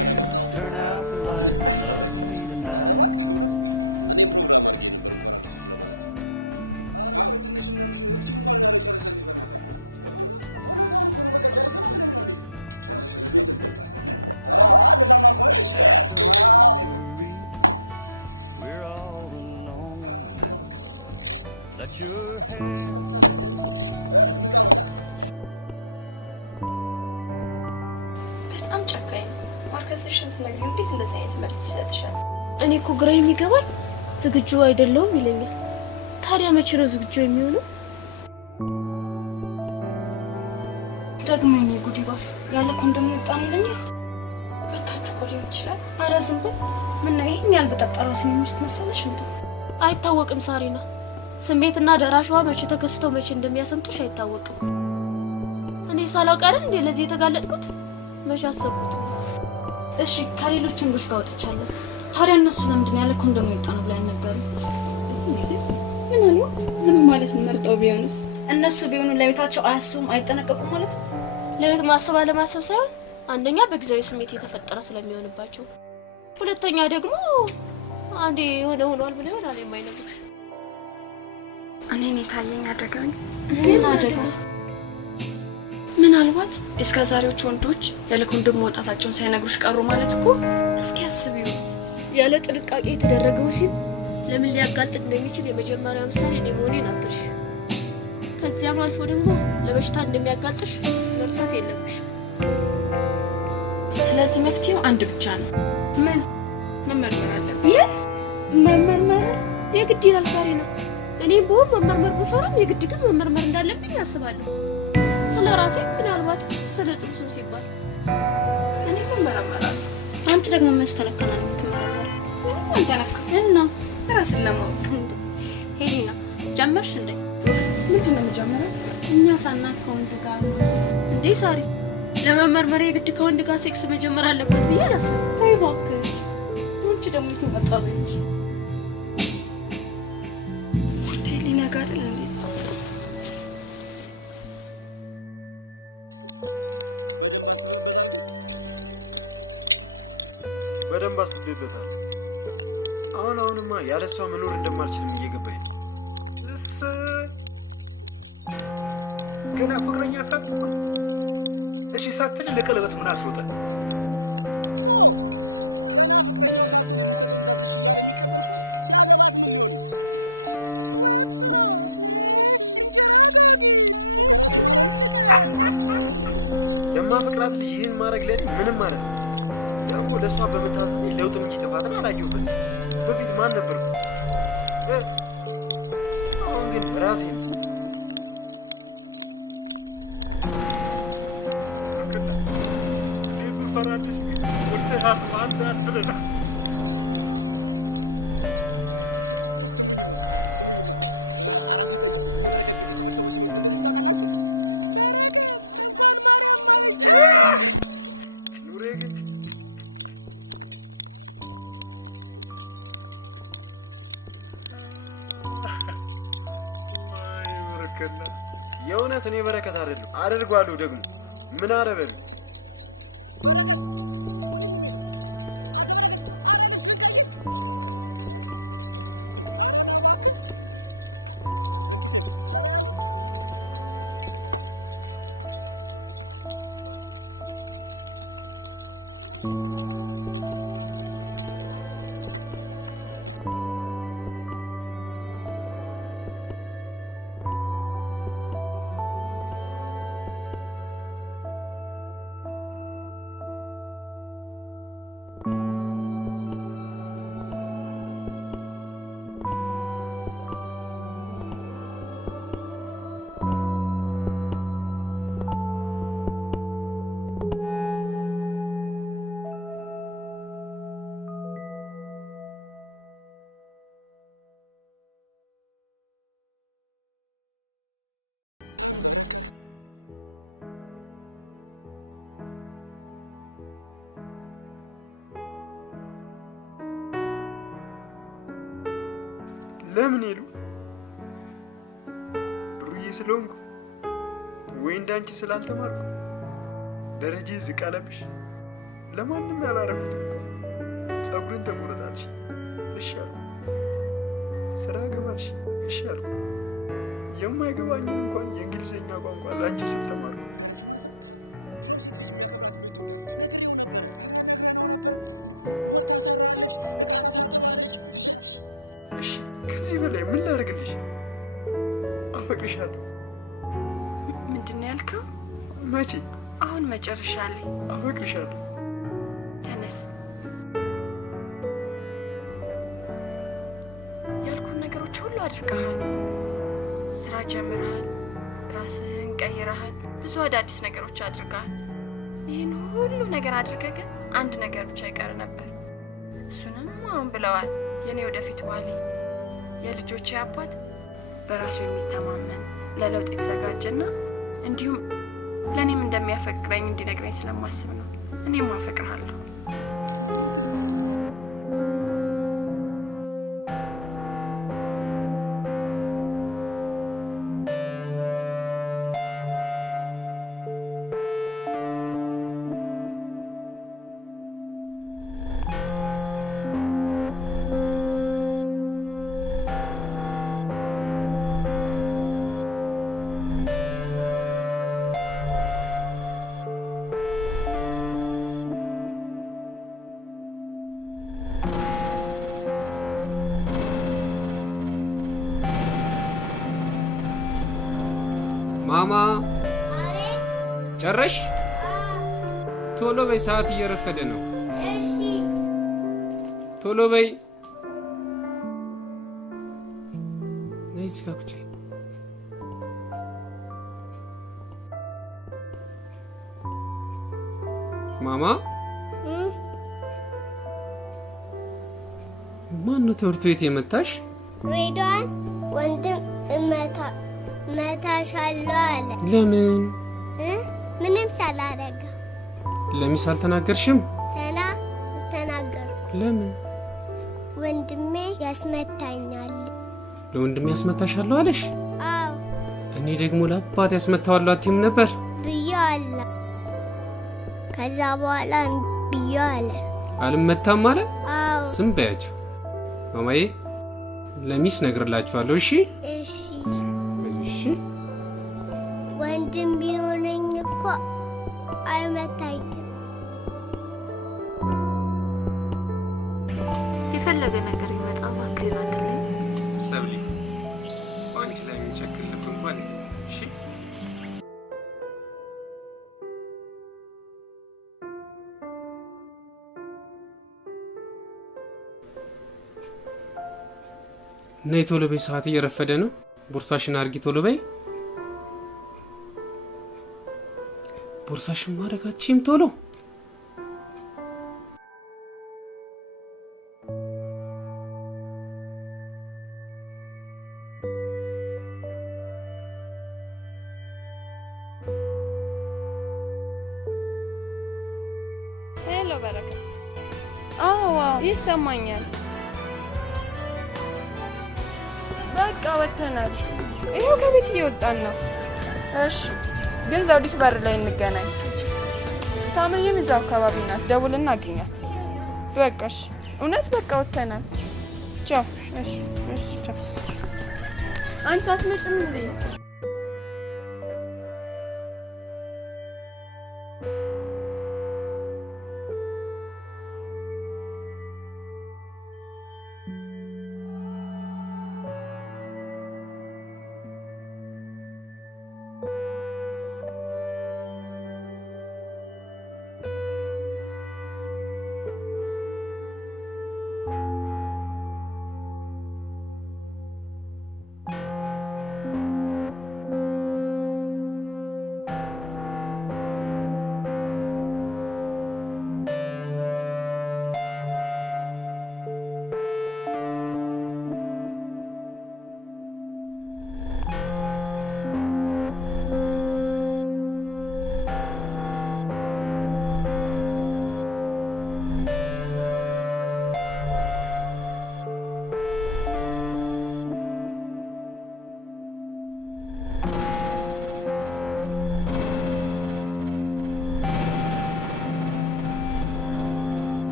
turn out the light, love me tonight. Now don't you worry, we're all alone now. Let your hand down. በጣም ጨካኝ ነው። ማርከስሽን ስነግሪው እንዴት እንደዚህ አይነት መልስ ይሰጥሻል? እኔ እኮ ግራ የሚገባኝ ዝግጁ አይደለሁም ይለኛል። ታዲያ መቼ ነው ዝግጁ የሚሆነው? ደግሞ የኔ ጉድ ይባስ ያለ ኮንዶም ወጣን ይለኛል። በታችሁ እኮ ሊሆን ይችላል። ኧረ ዝም በል። ምነው ይሄን ያህል በጠጣ ራስን የሚስት መሰለሽ እንዴ? አይታወቅም ሳሪና። ስሜትና ደራሽዋ መቼ ተከስተው መቼ እንደሚያሰምጡሽ አይታወቅም። እኔ ሳላውቅ አይደል እንዴ ለዚህ የተጋለጥኩት? መቼ አሰብኩት? እሺ ከሌሎች ወንዶች ጋር ወጥቻለሁ። ታዲያ እነሱ ለምንድን ያለ ኮንዶም ወጣ ነው ብላ ይነገሩ? ምናልባት ዝም ማለት መርጠው ቢሆንስ? እነሱ ቢሆኑ ለቤታቸው አያስቡም አይጠነቀቁም ማለት ነው። ለቤት ማሰብ አለማሰብ ሳይሆን አንደኛ በጊዜያዊ ስሜት የተፈጠረ ስለሚሆንባቸው፣ ሁለተኛ ደግሞ አንዴ የሆነ ሆኗል ብለው ይሆናል የማይነግሩሽ። እኔን የታየኝ አደጋ ምን አደጋ? ምናልባት እስከ ዛሬዎች ወንዶች ያለ ኮንዶም መውጣታቸውን ሳይነግሩሽ ቀሩ ማለት እኮ። እስኪ አስቢው። ያለ ጥንቃቄ የተደረገ ወሲብ ለምን ሊያጋልጥ እንደሚችል የመጀመሪያ ምሳሌ እኔ መሆኔን አትርሽ። ከዚያም አልፎ ደግሞ ለበሽታ እንደሚያጋልጥሽ መርሳት የለብሽ። ስለዚህ መፍትሄው አንድ ብቻ ነው። ምን? መመርመር አለብሽ። መመርመር የግድ ይላል ሳሪና። እኔም ብሆን መመርመር ብፈራም የግድ ግን መመርመር እንዳለብኝ ያስባለሁ። ስለ ራሴ ምናልባት ስለ ጽምስም ሲባል እኔ መመረመራለሁ። አንቺ ደግሞ መች ተነካና ነው የምትመረመሪው? ምንም አልተነካም እና ራስን ለማወቅ ሄሊና ጀመርሽ እንዴ? ምንድን ነው የምጀምረው? እኛ ሳናክ ከወንድ ጋር እንዴ ሳሪ፣ ለመመርመር የግድ ከወንድ ጋር ሴክስ መጀመር አለበት ብዬ አላስብም። ተይ እባክሽ። አንቺ ደግሞ ትመጣለሽ። ውዴ ሊነጋ አይደል እንዴ? በደንብ አስቤበታል። አሁንማ ያለሷ መኖር እንደማልችልም እየገባኝ ነው። ገና ፍቅረኛ ሳትሆን እሺ ሳትል ለቀለበት ምን አስሮጠ? ለማፈቅራት ልጅ ይህን ማድረግ ለኔ ምንም ማለት ነው። ደግሞ ለእሷ በመታዘዝ ለውጥ እንጂ ጥፋትን አላየሁበትም። በፊት ማን ነበርኩ? አሁን ግን ራሴ ነው። ፈራድሽ ወደ ሀት አንድ አትለና ኑሬ ግን በረከና የእውነት እኔ በረከት አይደለም አደርጓለሁ። ደግሞ ምን አረበሉ? ለምን ይሉ ብሩዬ ስለሆንኩ ወይ እንዳንቺ ስላልተማርኩ ደረጃ ዝቅ አለብሽ? ለማንም ያላረኩት እኮ ጸጉርን ተቆረጣልሽ። እሺ አልኩ። ስራ ገባልሽ። እሺ አልኩ። የማይገባኝን እንኳን የእንግሊዝኛ ቋንቋ ለአንቺ ስል ተማርኩ። እሺ ከዚህ በላይ ምን ላድርግልሽ? አፈቅርሻለሁ። ምንድን ነው ያልከው? መቼ? አሁን መጨረሻ ላይ አፈቅርሻለሁ። ተነስ። ያልኩን ነገሮች ሁሉ አድርገሃል። ስራ ጀምረሃል፣ ራስህን ቀይረሃል፣ ብዙ አዳዲስ ነገሮች አድርገሃል። ይህን ሁሉ ነገር አድርገህ ግን አንድ ነገር ብቻ ይቀር ነበር። እሱንም አሁን ብለዋል። የኔ ወደፊት ባሌ፣ የልጆቼ አባት፣ በራሱ የሚተማመን ለለውጥ የተዘጋጀና እንዲሁም ለእኔም እንደሚያፈቅረኝ እንዲነግረኝ ስለማስብ ነው። እኔም አፈቅርሃለሁ። ማማ ጨረሽ? ቶሎ በይ፣ ሰዓት እየረፈደ ነው። እሺ ቶሎ በይ። ነይ እዚህ ጋር ቁጭ። ማማ ማን ነው ትምህርት ቤት የመታሽ? ሬድዋን ወንድም እመታሻለሁ አለ። ለምን? ምንም ሳላደርግ። ለሚስ አልተናገርሽም? ተናገርኩ። ለምን? ወንድሜ ያስመታኛል። ለወንድሜ ያስመታሻለሁ አለሽ? አዎ። እኔ ደግሞ ለአባት ያስመታዋለሁ አትይም ነበር? ብዬዋለሁ። ከዛ በኋላ ብዬዋለሁ። አልመታም አለ? አዎ። ዝም በያቸው ማማዬ። ለሚስ ነግርላችኋለሁ። እሺ እሺ። እሺ። ወንድም ቢኖረኝ እኮ አይመታኝም። የፈለገ ነገር ይመጣ እባክህ አትለኝ። ሰብሊ በአንቺ ላይ የሚጨክል ልብ እንኳን የለም። እሺ ነይ ቶሎ በይ፣ ሰዓት እየረፈደ ነው። ቦርሳሽን አድርጊ፣ ቶሎ በይ። ቦርሳሽን ማድረጋችም ቶሎ። ሄሎ በረከት። አዎ ይሰማኛል። በቃ ወጥተናል። ይኸው ከቤት እየወጣን ነው። እሺ ግን ዘውዲቱ በር ላይ እንገናኝ። ሳምሪም እዛው አካባቢ ናት። ደውልና አግኛት። በቃሽ። እውነት በቃ ወጥተናል። ቻው። እሺ እሺ ቻው። አንቺ አትመጭም እንዴ?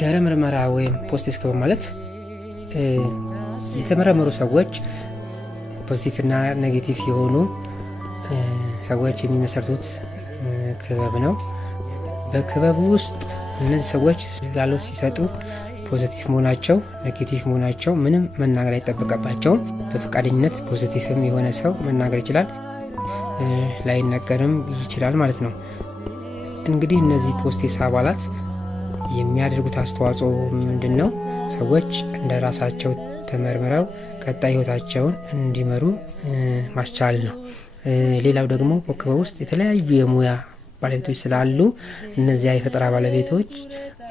ድህረ ምርመራ ወይም ፖስት ክበብ ማለት የተመረመሩ ሰዎች ፖዚቲቭና ኔጌቲቭ የሆኑ ሰዎች የሚመሰርቱት ክበብ ነው። በክበቡ ውስጥ እነዚህ ሰዎች ግልጋሎት ሲሰጡ ፖዚቲቭ መሆናቸው ኔጌቲቭ መሆናቸው ምንም መናገር አይጠበቅባቸውም። በፈቃደኝነት ፖዚቲቭም የሆነ ሰው መናገር ይችላል፣ ላይነገርም ይችላል ማለት ነው። እንግዲህ እነዚህ ፖስቴስ አባላት የሚያደርጉት አስተዋጽኦ ምንድን ነው? ሰዎች እንደ ራሳቸው ተመርምረው ቀጣይ ህይወታቸውን እንዲመሩ ማስቻል ነው። ሌላው ደግሞ በክበብ ውስጥ የተለያዩ የሙያ ባለቤቶች ስላሉ እነዚያ የፈጠራ ባለቤቶች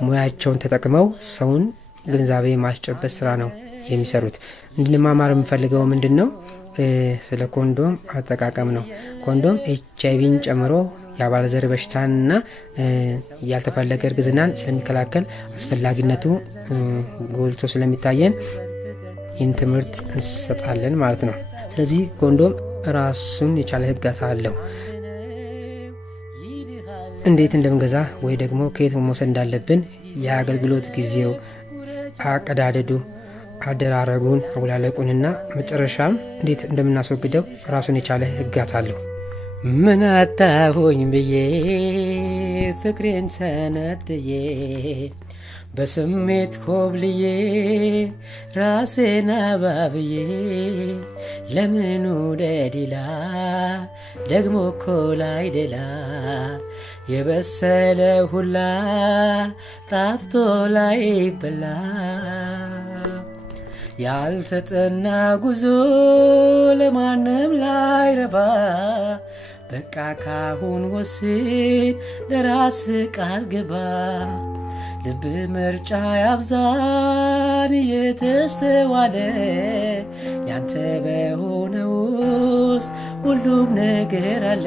ሙያቸውን ተጠቅመው ሰውን ግንዛቤ ማስጨበጥ ስራ ነው የሚሰሩት። እንድንማማር የምፈልገው ምንድን ነው? ስለ ኮንዶም አጠቃቀም ነው። ኮንዶም HIV ጨምሮ የአባለዘር በሽታንና ያልተፈለገ እርግዝናን ስለሚከላከል አስፈላጊነቱ ጎልቶ ስለሚታየን ይህን ትምህርት እንሰጣለን ማለት ነው። ስለዚህ ኮንዶም ራሱን የቻለ ህጋት አለው። እንዴት እንደምንገዛ ወይ ደግሞ ከየት መውሰድ እንዳለብን፣ የአገልግሎት ጊዜው፣ አቀዳደዱ፣ አደራረጉን፣ አውላለቁንና መጨረሻም እንዴት እንደምናስወግደው ራሱን የቻለ ህጋት አለው። ምን አጣሁኝ ብዬ ፍቅሬን ሰነጥዬ በስሜት ኮብልዬ ራሴን አባብዬ ለምን ውደዲላ ደግሞ እኮ ላይደላ የበሰለ ሁላ ጣፍቶ ላይ በላ ያልተጠና ጉዞ ለማንም ላይረባ በቃ ካሁን ወስን ለራስ ቃል ግባ ልብ ምርጫ ያብዛን የተስተዋለ ያንተ በሆነ ውስጥ ሁሉም ነገር አለ።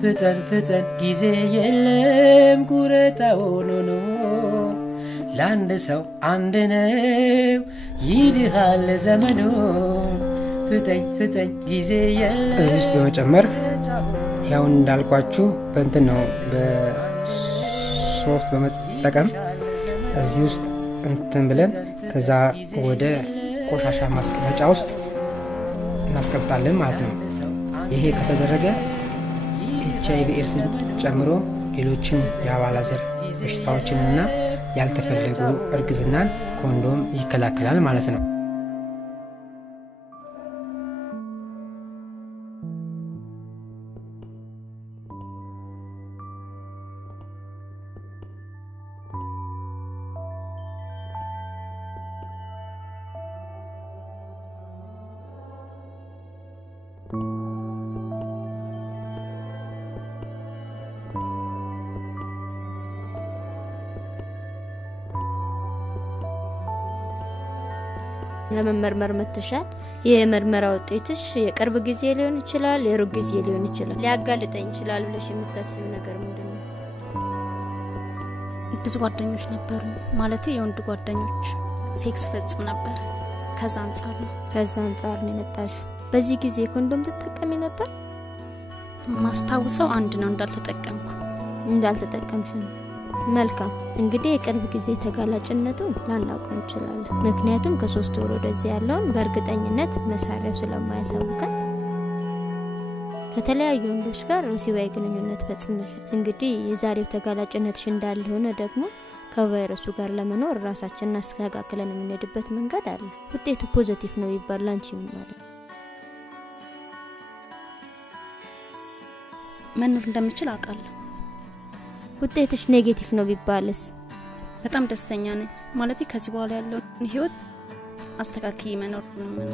ፍጠን ፍጠን ጊዜ የለም ቁረጣውን ሆኖ ለአንድ ሰው አንድ ነው ይልሃል ዘመኑ። ፍጠኝ ፍጠኝ ጊዜ የለም። እዚህ ውስጥ በመጨመር ያውን እንዳልኳችሁ በእንትን ነው በሶፍት በመጠቀም እዚህ ውስጥ እንትን ብለን ከዛ ወደ ቆሻሻ ማስቀመጫ ውስጥ እናስቀምጣለን ማለት ነው። ይሄ ከተደረገ HIV ኤድስን ጨምሮ ሌሎችን የአባላዘር በሽታዎችንና ያልተፈለጉ እርግዝናን ኮንዶም ይከላከላል ማለት ነው። ለመመርመር መተሻል። የምርመራ ውጤትሽ የቅርብ ጊዜ ሊሆን ይችላል፣ የሩቅ ጊዜ ሊሆን ይችላል። ሊያጋልጠኝ ይችላል ብለሽ የምታስቢው ነገር ምንድን ነው? ብዙ ጓደኞች ነበሩ፣ ማለት የወንድ ጓደኞች ሴክስ ፈጽም ነበር። ከዛ አንጻር ነው የመጣሽው። በዚህ ጊዜ ኮንዶም ትጠቀሚ ነበር? ማስታውሰው አንድ ነው እንዳልተጠቀምሽ ነው። መልካም እንግዲህ የቅርብ ጊዜ ተጋላጭነቱ ላናውቀው እንችላለን። ምክንያቱም ከ3 ወር ወደዚህ ያለውን በእርግጠኝነት መሳሪያው ስለማያሳውቀን ከተለያዩ ወንዶች ጋር ወሲባዊ ግንኙነት ፈጽመሽ እንግዲህ የዛሬው ተጋላጭነትሽ እንዳለ ሆነ ደግሞ ከቫይረሱ ጋር ለመኖር ራሳችንን አስተካክለን የምንሄድበት መንገድ አለ። ውጤቱ ፖዚቲቭ ነው ይባል አንቺ ምን ማለት ነው? መኖር እንደምችል አውቃለሁ። ውጤትሽ ኔጌቲቭ ነው ቢባልስ? በጣም ደስተኛ ነኝ። ማለት ከዚህ በኋላ ያለው ህይወት አስተካክዬ መኖር ነው።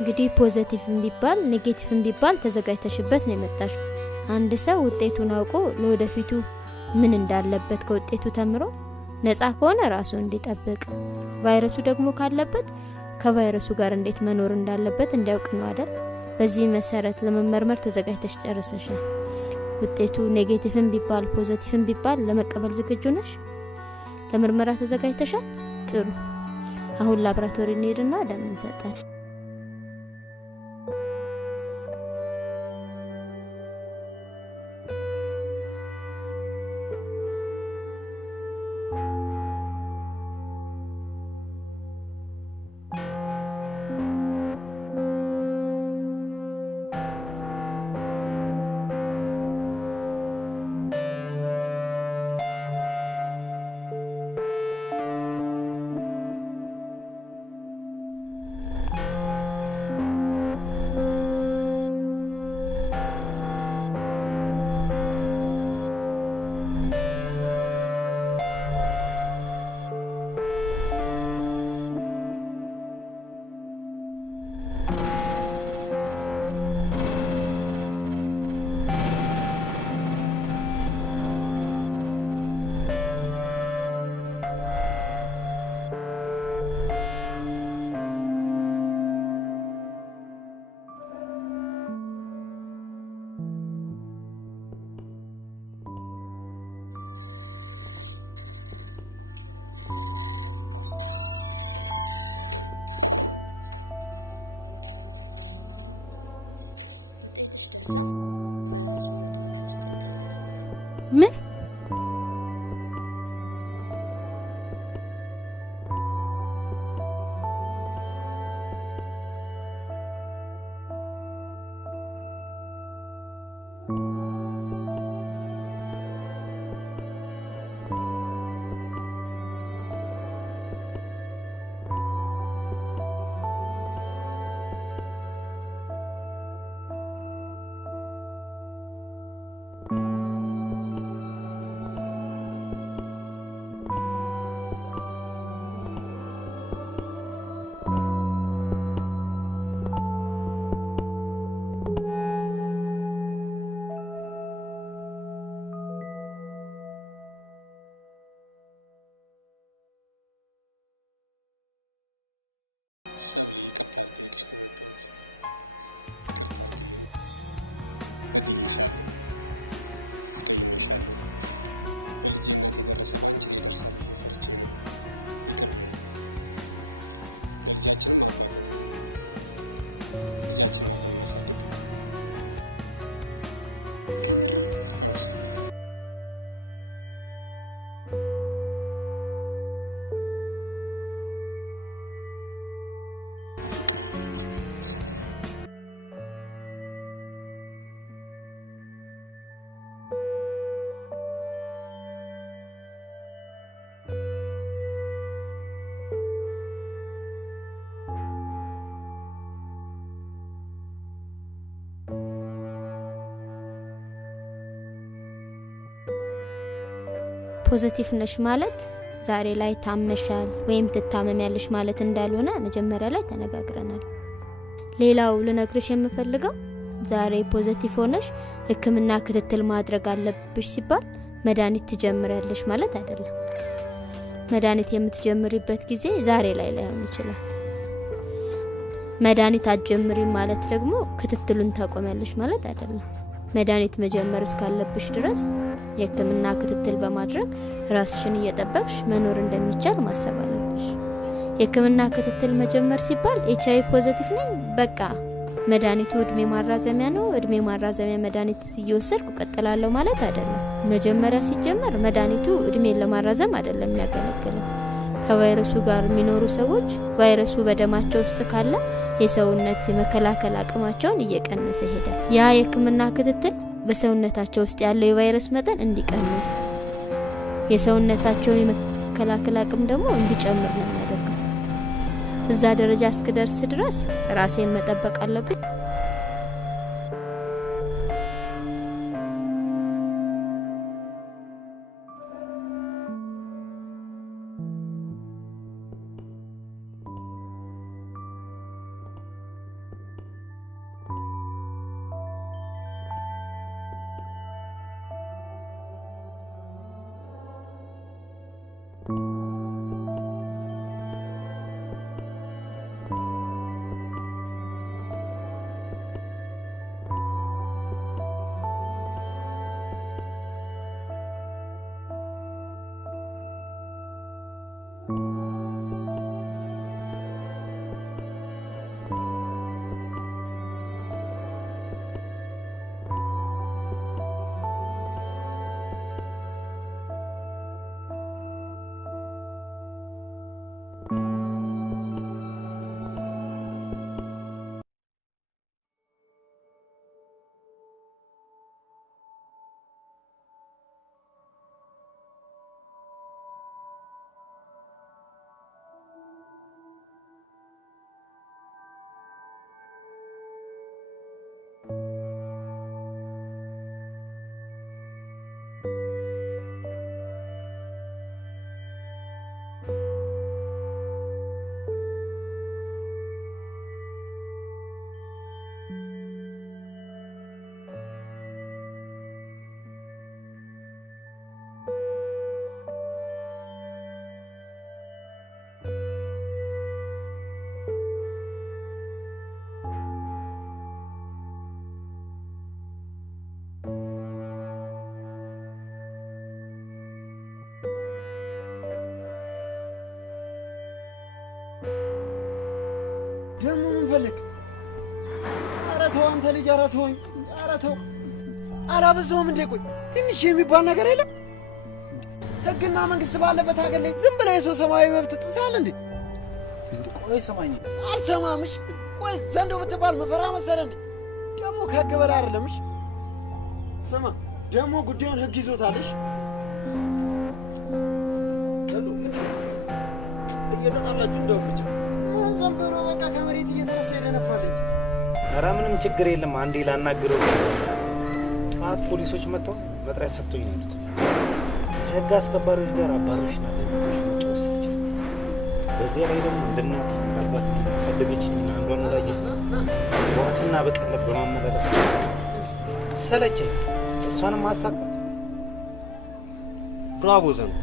እንግዲህ ፖዚቲቭም ቢባል ኔጌቲቭም ቢባል ተዘጋጅተሽበት ነው የመጣሽው። አንድ ሰው ውጤቱን አውቆ ለወደፊቱ ምን እንዳለበት ከውጤቱ ተምሮ ነፃ ከሆነ ራሱ እንዲጠብቅ፣ ቫይረሱ ደግሞ ካለበት ከቫይረሱ ጋር እንዴት መኖር እንዳለበት እንዲያውቅ ነው አይደል? በዚህ መሰረት ለመመርመር ተዘጋጅተሽ ጨርሰሻል። ውጤቱ ኔጌቲቭም ቢባል ፖዚቲቭም ቢባል ለመቀበል ዝግጁ ነሽ? ለምርመራ ተዘጋጅተሻል? ጥሩ። አሁን ላብራቶሪ እንሄድና ደም እንሰጣለን። ምን? ፖዚቲቭ ነሽ ማለት ዛሬ ላይ ታመሻል ወይም ትታመሚያለሽ ማለት እንዳልሆነ መጀመሪያ ላይ ተነጋግረናል። ሌላው ልነግርሽ የምፈልገው ዛሬ ፖዚቲቭ ሆነሽ ሕክምና ክትትል ማድረግ አለብሽ ሲባል መድኃኒት ትጀምሪያለሽ ማለት አይደለም። መድኃኒት የምትጀምሪበት ጊዜ ዛሬ ላይ ላይሆን ይችላል። መድኃኒት አትጀምሪ ማለት ደግሞ ክትትሉን ታቆሚያለሽ ማለት አይደለም። መድኃኒት መጀመር እስካለብሽ ድረስ የሕክምና ክትትል በማድረግ ራስሽን እየጠበቅሽ መኖር እንደሚቻል ማሰብ አለብሽ። የሕክምና ክትትል መጀመር ሲባል ኤችአይቪ ፖዚቲቭ ነኝ በቃ መድኃኒቱ እድሜ ማራዘሚያ ነው፣ እድሜ ማራዘሚያ መድኃኒት እየወሰድኩ እቀጥላለሁ ማለት አይደለም። መጀመሪያ ሲጀመር መድኃኒቱ እድሜን ለማራዘም አይደለም የሚያገለግለው። ከቫይረሱ ጋር የሚኖሩ ሰዎች ቫይረሱ በደማቸው ውስጥ ካለ የሰውነት የመከላከል አቅማቸውን እየቀነሰ ይሄዳል። ያ የሕክምና ክትትል በሰውነታቸው ውስጥ ያለው የቫይረስ መጠን እንዲቀንስ፣ የሰውነታቸው የመከላከል አቅም ደግሞ እንዲጨምር ነው የሚያደርገው። እዛ ደረጃ እስክደርስ ድረስ ራሴን መጠበቅ አለብኝ። ደግሞ ምን ፈልግ? ኧረ ተው አንተ ልጅ፣ ኧረ ተወኝ፣ ኧረ ተው። አላበዛውም እንዴ? ቆይ ትንሽ የሚባል ነገር የለም? ሕግና መንግስት ባለበት ሀገር ላይ ዝም ብለህ የሰው ሰብአዊ መብት ጥሳል እንዴ? ቆይ ስማኝ። አልሰማምሽ። ቆይ ዘንዶ ብትባል መፈራ መሰለህ እንዴ? ደግሞ ከሕግ በላይ አይደለምሽ። ስማ ደግሞ ጉዳዩን ሕግ ይዞታልሽ። እየተጣላችሁ እንደው ብቻ ምን ዝም ብሎ በቃ ከመሬት እየተነሳ ይደነፋል እንጂ። ኧረ ምንም ችግር የለም። አንዴ ላናግረው። ጠዋት ፖሊሶች መጥተው መጥሪያ ሰጥቶኝ ነው የሄዱት። ከህግ አስከባሪዎች ጋር አባሮች ናቸው ወሰች። በዚያ ላይ ደግሞ እንደ እናቴ እንዳባት ያሳደገችኝ አንዷን ወላጅ በዋስና በቀለብ በማመላለስ ሰለቸኝ። እሷንም አሳቋት። ብራቮ ዘንድ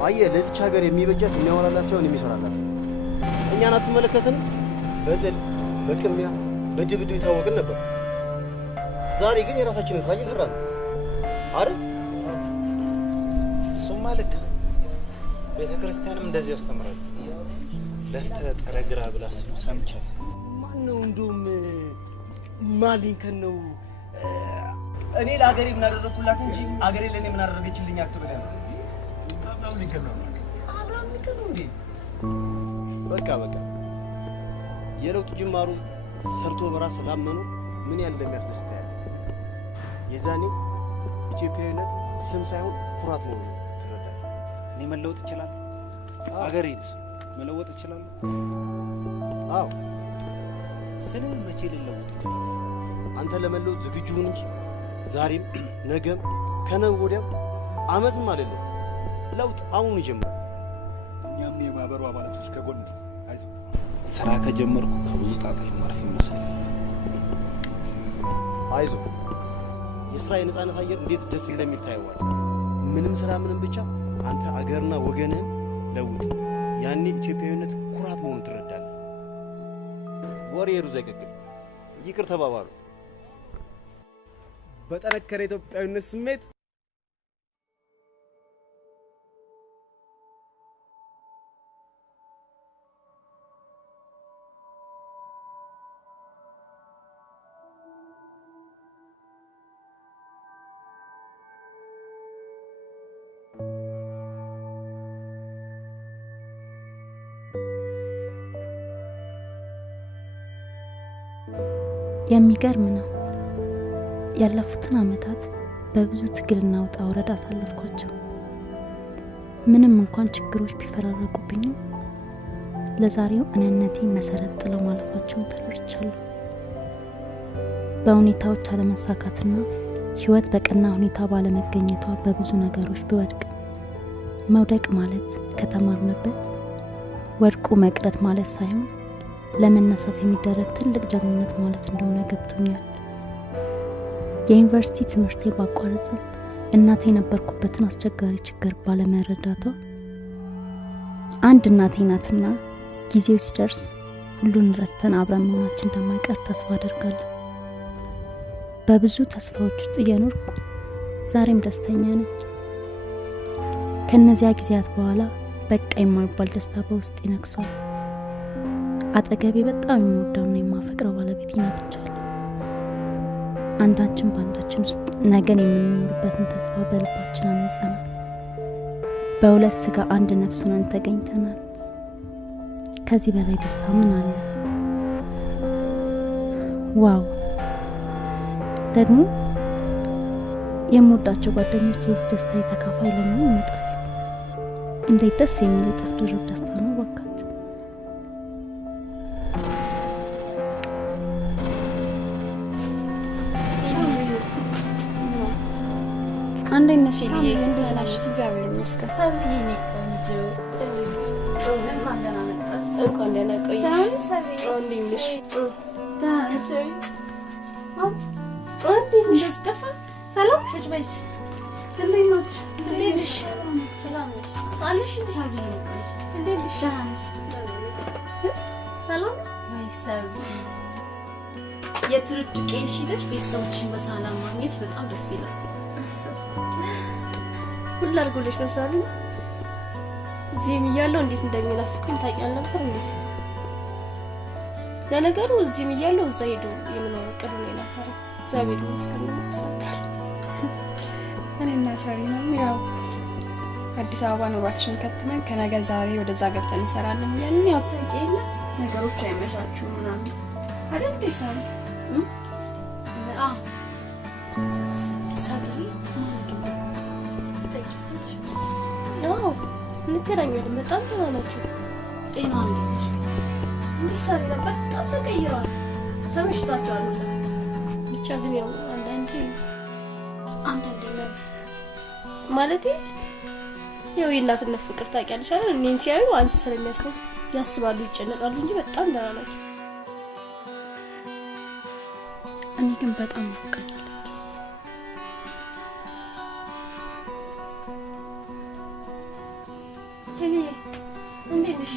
አየህ፣ ለዚች ሀገር የሚበጃት የሚያወራላት ሳይሆን የሚሰራላት። እኛን አትመለከተንም? በጥል በቅሚያ በድብድብ የታወቅን ነበር። ዛሬ ግን የራሳችንን ስራ እየሰራን ነው አይደል? እሱማ ልክ ነው። ቤተ ክርስቲያንም እንደዚህ ያስተምራሉ። ለፍተህ ጠረግራ ብላ ስሉ ሰምቻለሁ። ማነው እንደውም ማሊንከን ነው እኔ ለሀገሬ ምን አደረግኩላት እንጂ አገሬ ለእኔ ምን አደረገችልኝ አትበል ያለው። አብርሃም ሊንከን ነው እንዴ? በቃ የለውጥ ጅማሩ ሰርቶ በራስ ላመኑ ምን ያህል እንደሚያስደስት ያለ የዛኔ ኢትዮጵያዊነት ስም ሳይሆን ኩራት መሆኑን ትረዳለህ። እኔ መለወጥ እችላለሁ። አገሬንስ መለወጥ እችላለሁ። አዎ ስለ መቼ ልለወጥ እችላለሁ? አንተ ለመለወጥ ዝግጁ ሁን እንጂ ዛሬም ነገም ከነገ ወዲያም ዓመትም አይደለም። ለውጥ አሁን ይጀምራል። እኛም የማህበሩ አባላቶች ከጎን ነው። አይዞህ። ስራ ከጀመርኩ ከብዙ ጣጣ ማረፍ ይመስላል። አይዞህ። የስራ የነጻነት አየር እንዴት ደስ እንደሚል ታየዋለህ። ምንም ስራ ምንም ብቻ አንተ አገርና ወገንህን ለውጥ። ያኔ ኢትዮጵያዊነት ኩራት መሆኑን ትረዳለህ። ወሬ ሩዝ አይቀቅል። ይቅር ተባባሉ። በጠነከረ ኢትዮጵያዊነት ስሜት የሚገርም ነው። ያለፉትን ዓመታት በብዙ ትግልና ውጣ ውረድ አሳለፍኳቸው። ምንም እንኳን ችግሮች ቢፈራረቁብኝም ለዛሬው እኔነቴ መሰረት ጥለው ማለፋቸውን ተረድቻለሁ። በሁኔታዎች አለመሳካትና ህይወት በቀና ሁኔታ ባለመገኘቷ በብዙ ነገሮች ብወድቅ መውደቅ ማለት ከተማርንበት ወድቁ መቅረት ማለት ሳይሆን ለመነሳት የሚደረግ ትልቅ ጀግንነት ማለት እንደሆነ ገብቶኛል። የዩኒቨርሲቲ ትምህርቴ ባቋረጥም እናቴ የነበርኩበትን አስቸጋሪ ችግር ባለመረዳቷ አንድ እናቴ ናትና ጊዜው ሲደርስ ሁሉን ረስተን አብረን መሆናችን እንደማይቀር ተስፋ አደርጋለሁ። በብዙ ተስፋዎች ውስጥ እየኖርኩ ዛሬም ደስተኛ ነኝ። ከነዚያ ጊዜያት በኋላ በቃ የማይባል ደስታ በውስጥ ይነግሷል። አጠገቤ በጣም የሚወደውና የማፈቅረው ባለቤት ይናፍቻለሁ። አንዳችን በአንዳችን ውስጥ ነገን የምንኖርበትን ተስፋ በልባችን አንጸናል። በሁለት ስጋ አንድ ነፍስ ሆነን ተገኝተናል። ከዚህ በላይ ደስታ ምን አለ? ዋው! ደግሞ የምወዳቸው ጓደኞች የዚህ ደስታ የተካፋይ ለመሆን ይመጣሉ። እንዴት ደስ የሚል እጥፍ ድርብ ደስታ ነው ባካችሁ። አንዴት ነሽ ልዬ? እንዴት ነሽ? እግዚአብሔር ይመስገን። ሰብዬ እኔ ቆንጆ እንኳን ደህና መጣሽ። እንኳን ደህና ቆየሽ። ደህና ነሽ ሰብዬ? እንዴት ነሽ? ደህና ነሽ ሰብዬ? እንዴት ነሽ? ጠፋ። ሰላም ነሽ? በሽ እንዴት ነሽ? እንዴት ነሽ? ሰላም ነሽ? አለሽ? ሰብዬ እንዴት ነሽ? ደህና ነሽ? ሰላም ነሽ ሰብዬ? የትውልድ ቀይሽ ሄደሽ ቤተሰቦችሽን በሰላም ማግኘት በጣም ደስ ይላል። ሁሉ አድርጎልሽ ነው ሳልኝ እዚህም እያለሁ እንዴት እንደሚናፍቁኝ ታውቂያለሽ ነበር? እንዴት ለነገሩ እዚህም እያለሁ እዛ ሄዶ የምኖር እቅዱ ነው የነበረው። እግዚአብሔር ይመስገን ተሳካል። እኔና ሰሪናም ያው አዲስ አበባ ኑሯችን ከትመን ከነገ ዛሬ ወደዛ ገብተን እንሰራለን እያልን ያው ታውቂያለ ነገሮች አይመቻቹም ምናምን አይደል ደሳሪ እንገናኛለን። በጣም ደህና ናቸው። ጤናዋ እንዴት ነሽ? እንዲህ ሰሪና በጣም ተቀይሯል። ተመችቷቸዋል። ብቻ ግን ያው አንዳንዴ ማለቴ ያው የእናትነት ፍቅር ታውቂያለሽ አይደል? እኔን ሲያዩ አንቺ ስለሚያስታውሱ ያስባሉ፣ ይጨነቃሉ እንጂ በጣም ደህና ናቸው። እኔ ግን በጣም ናፍቀኛለች። እኔ እንዴት ነሽ?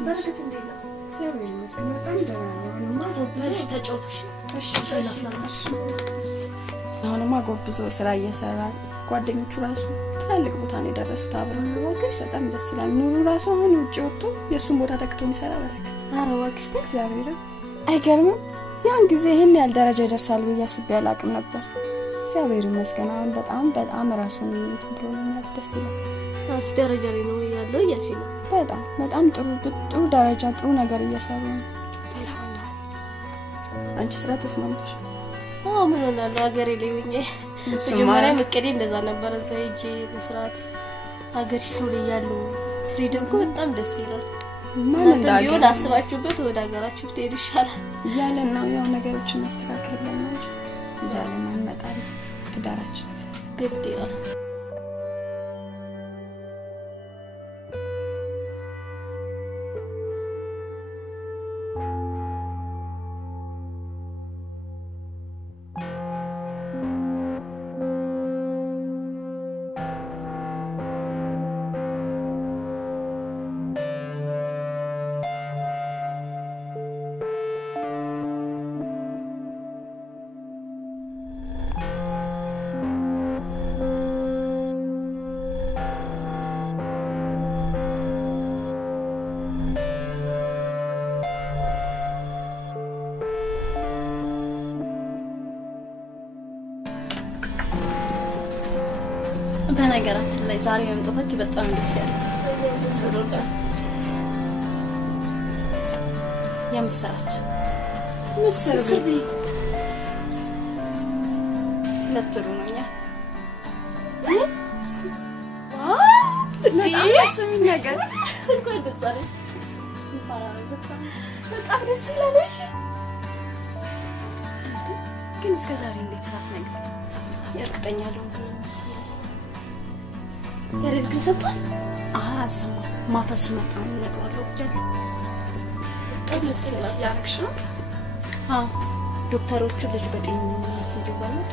በርግጥ እንዴት ነው? እግዚአብሔር ይመስገን በጣም ደህና ነው። እሺ ተጫውቱሽ። እሺ አሁንማ ጎብዞ ስራ እየሰራ ጓደኞቹ ራሱ ትላልቅ ቦታ ነው የደረሱት። አብረው ወግሽ በጣም ደስ ይላል። ኑሩ ራሱ አሁን ውጪ ወጥቶ የሱን ቦታ ተክቶ የሚሰራ በረከት። ኧረ እባክሽ እግዚአብሔር አይገርምም? ያን ጊዜ ይሄን ያህል ደረጃ ይደርሳል ብዬ አስቤ አላቅም ነበር። እግዚአብሔር ይመስገን አሁን በጣም ራሱን ብሎኛል። ደስ ይላል። አሪፍ ደረጃ ላይ ነው ያለው እያልሽ ነው? በጣም ጥሩ ደረጃ ጥሩ ነገር እየሰሩ ነው። አንቺ ስራ ተስማምቶሽ? አዎ ምን ሆናለሁ ሀገሬ ላይ ሆኜ መጀመሪያ መቀሌ እንደዛ ነበር። እዛ ሄጄ መስራት ሀገር ሰው ላይ ያለው ፍሪደም እኮ በጣም ደስ ይላል። ማን እንደሆነ አስባችሁበት ወደ ሀገራችሁ ትሄዱ ይሻላል እያለን ነው ያው ነገሮችን ማስተካከል ብለን ነው እንጂ እያለን እንመጣለን። ትዳራችን ግድ ይላል። በነገራችን ላይ ዛሬ መምጣታችሁ በጣም ደስ ያለ የምስራች ምስር ለጥሩ ነው። ያ በጣም ደስ የሚል ነገር እንኳን ደስ አለሽ። በጣም ደስ ይላልሽ። ግን እስከ ዛሬ እንዴት ሳትነግሪኝ? እርግጠኛ አልሆንኩም። ያሬድ ግን ሰጥቷል? አልሰማም። ማታ ሲመጣ እነግረዋለሁ። ደስ ያለሽ ነው? አዎ ዶክተሮቹ ልጅ በጤንነት እንዲወለድ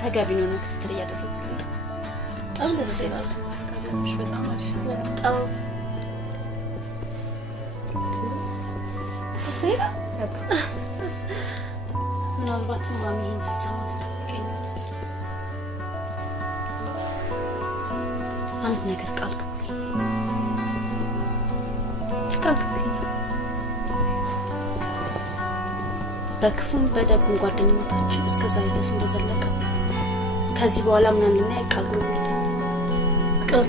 ተገቢ ነው ክትትል እያደረጉልኝ ነው። በጣም ደስ ይላል። በጣም አሪፍ በጣም ሴራ ምናልባትም ማሚ ይህን ስትሰማ ትጠይቀኛለች። አንድ ነገር ቃል ግቡልኝ። ቃል ግቡልኝ። በክፉም በደጉም ጓደኝነታችን እስከ ዛሬ ድረስ እንደዘለቀ ከዚህ በኋላ ምናምን ቃል ግቡልኝ። ቃል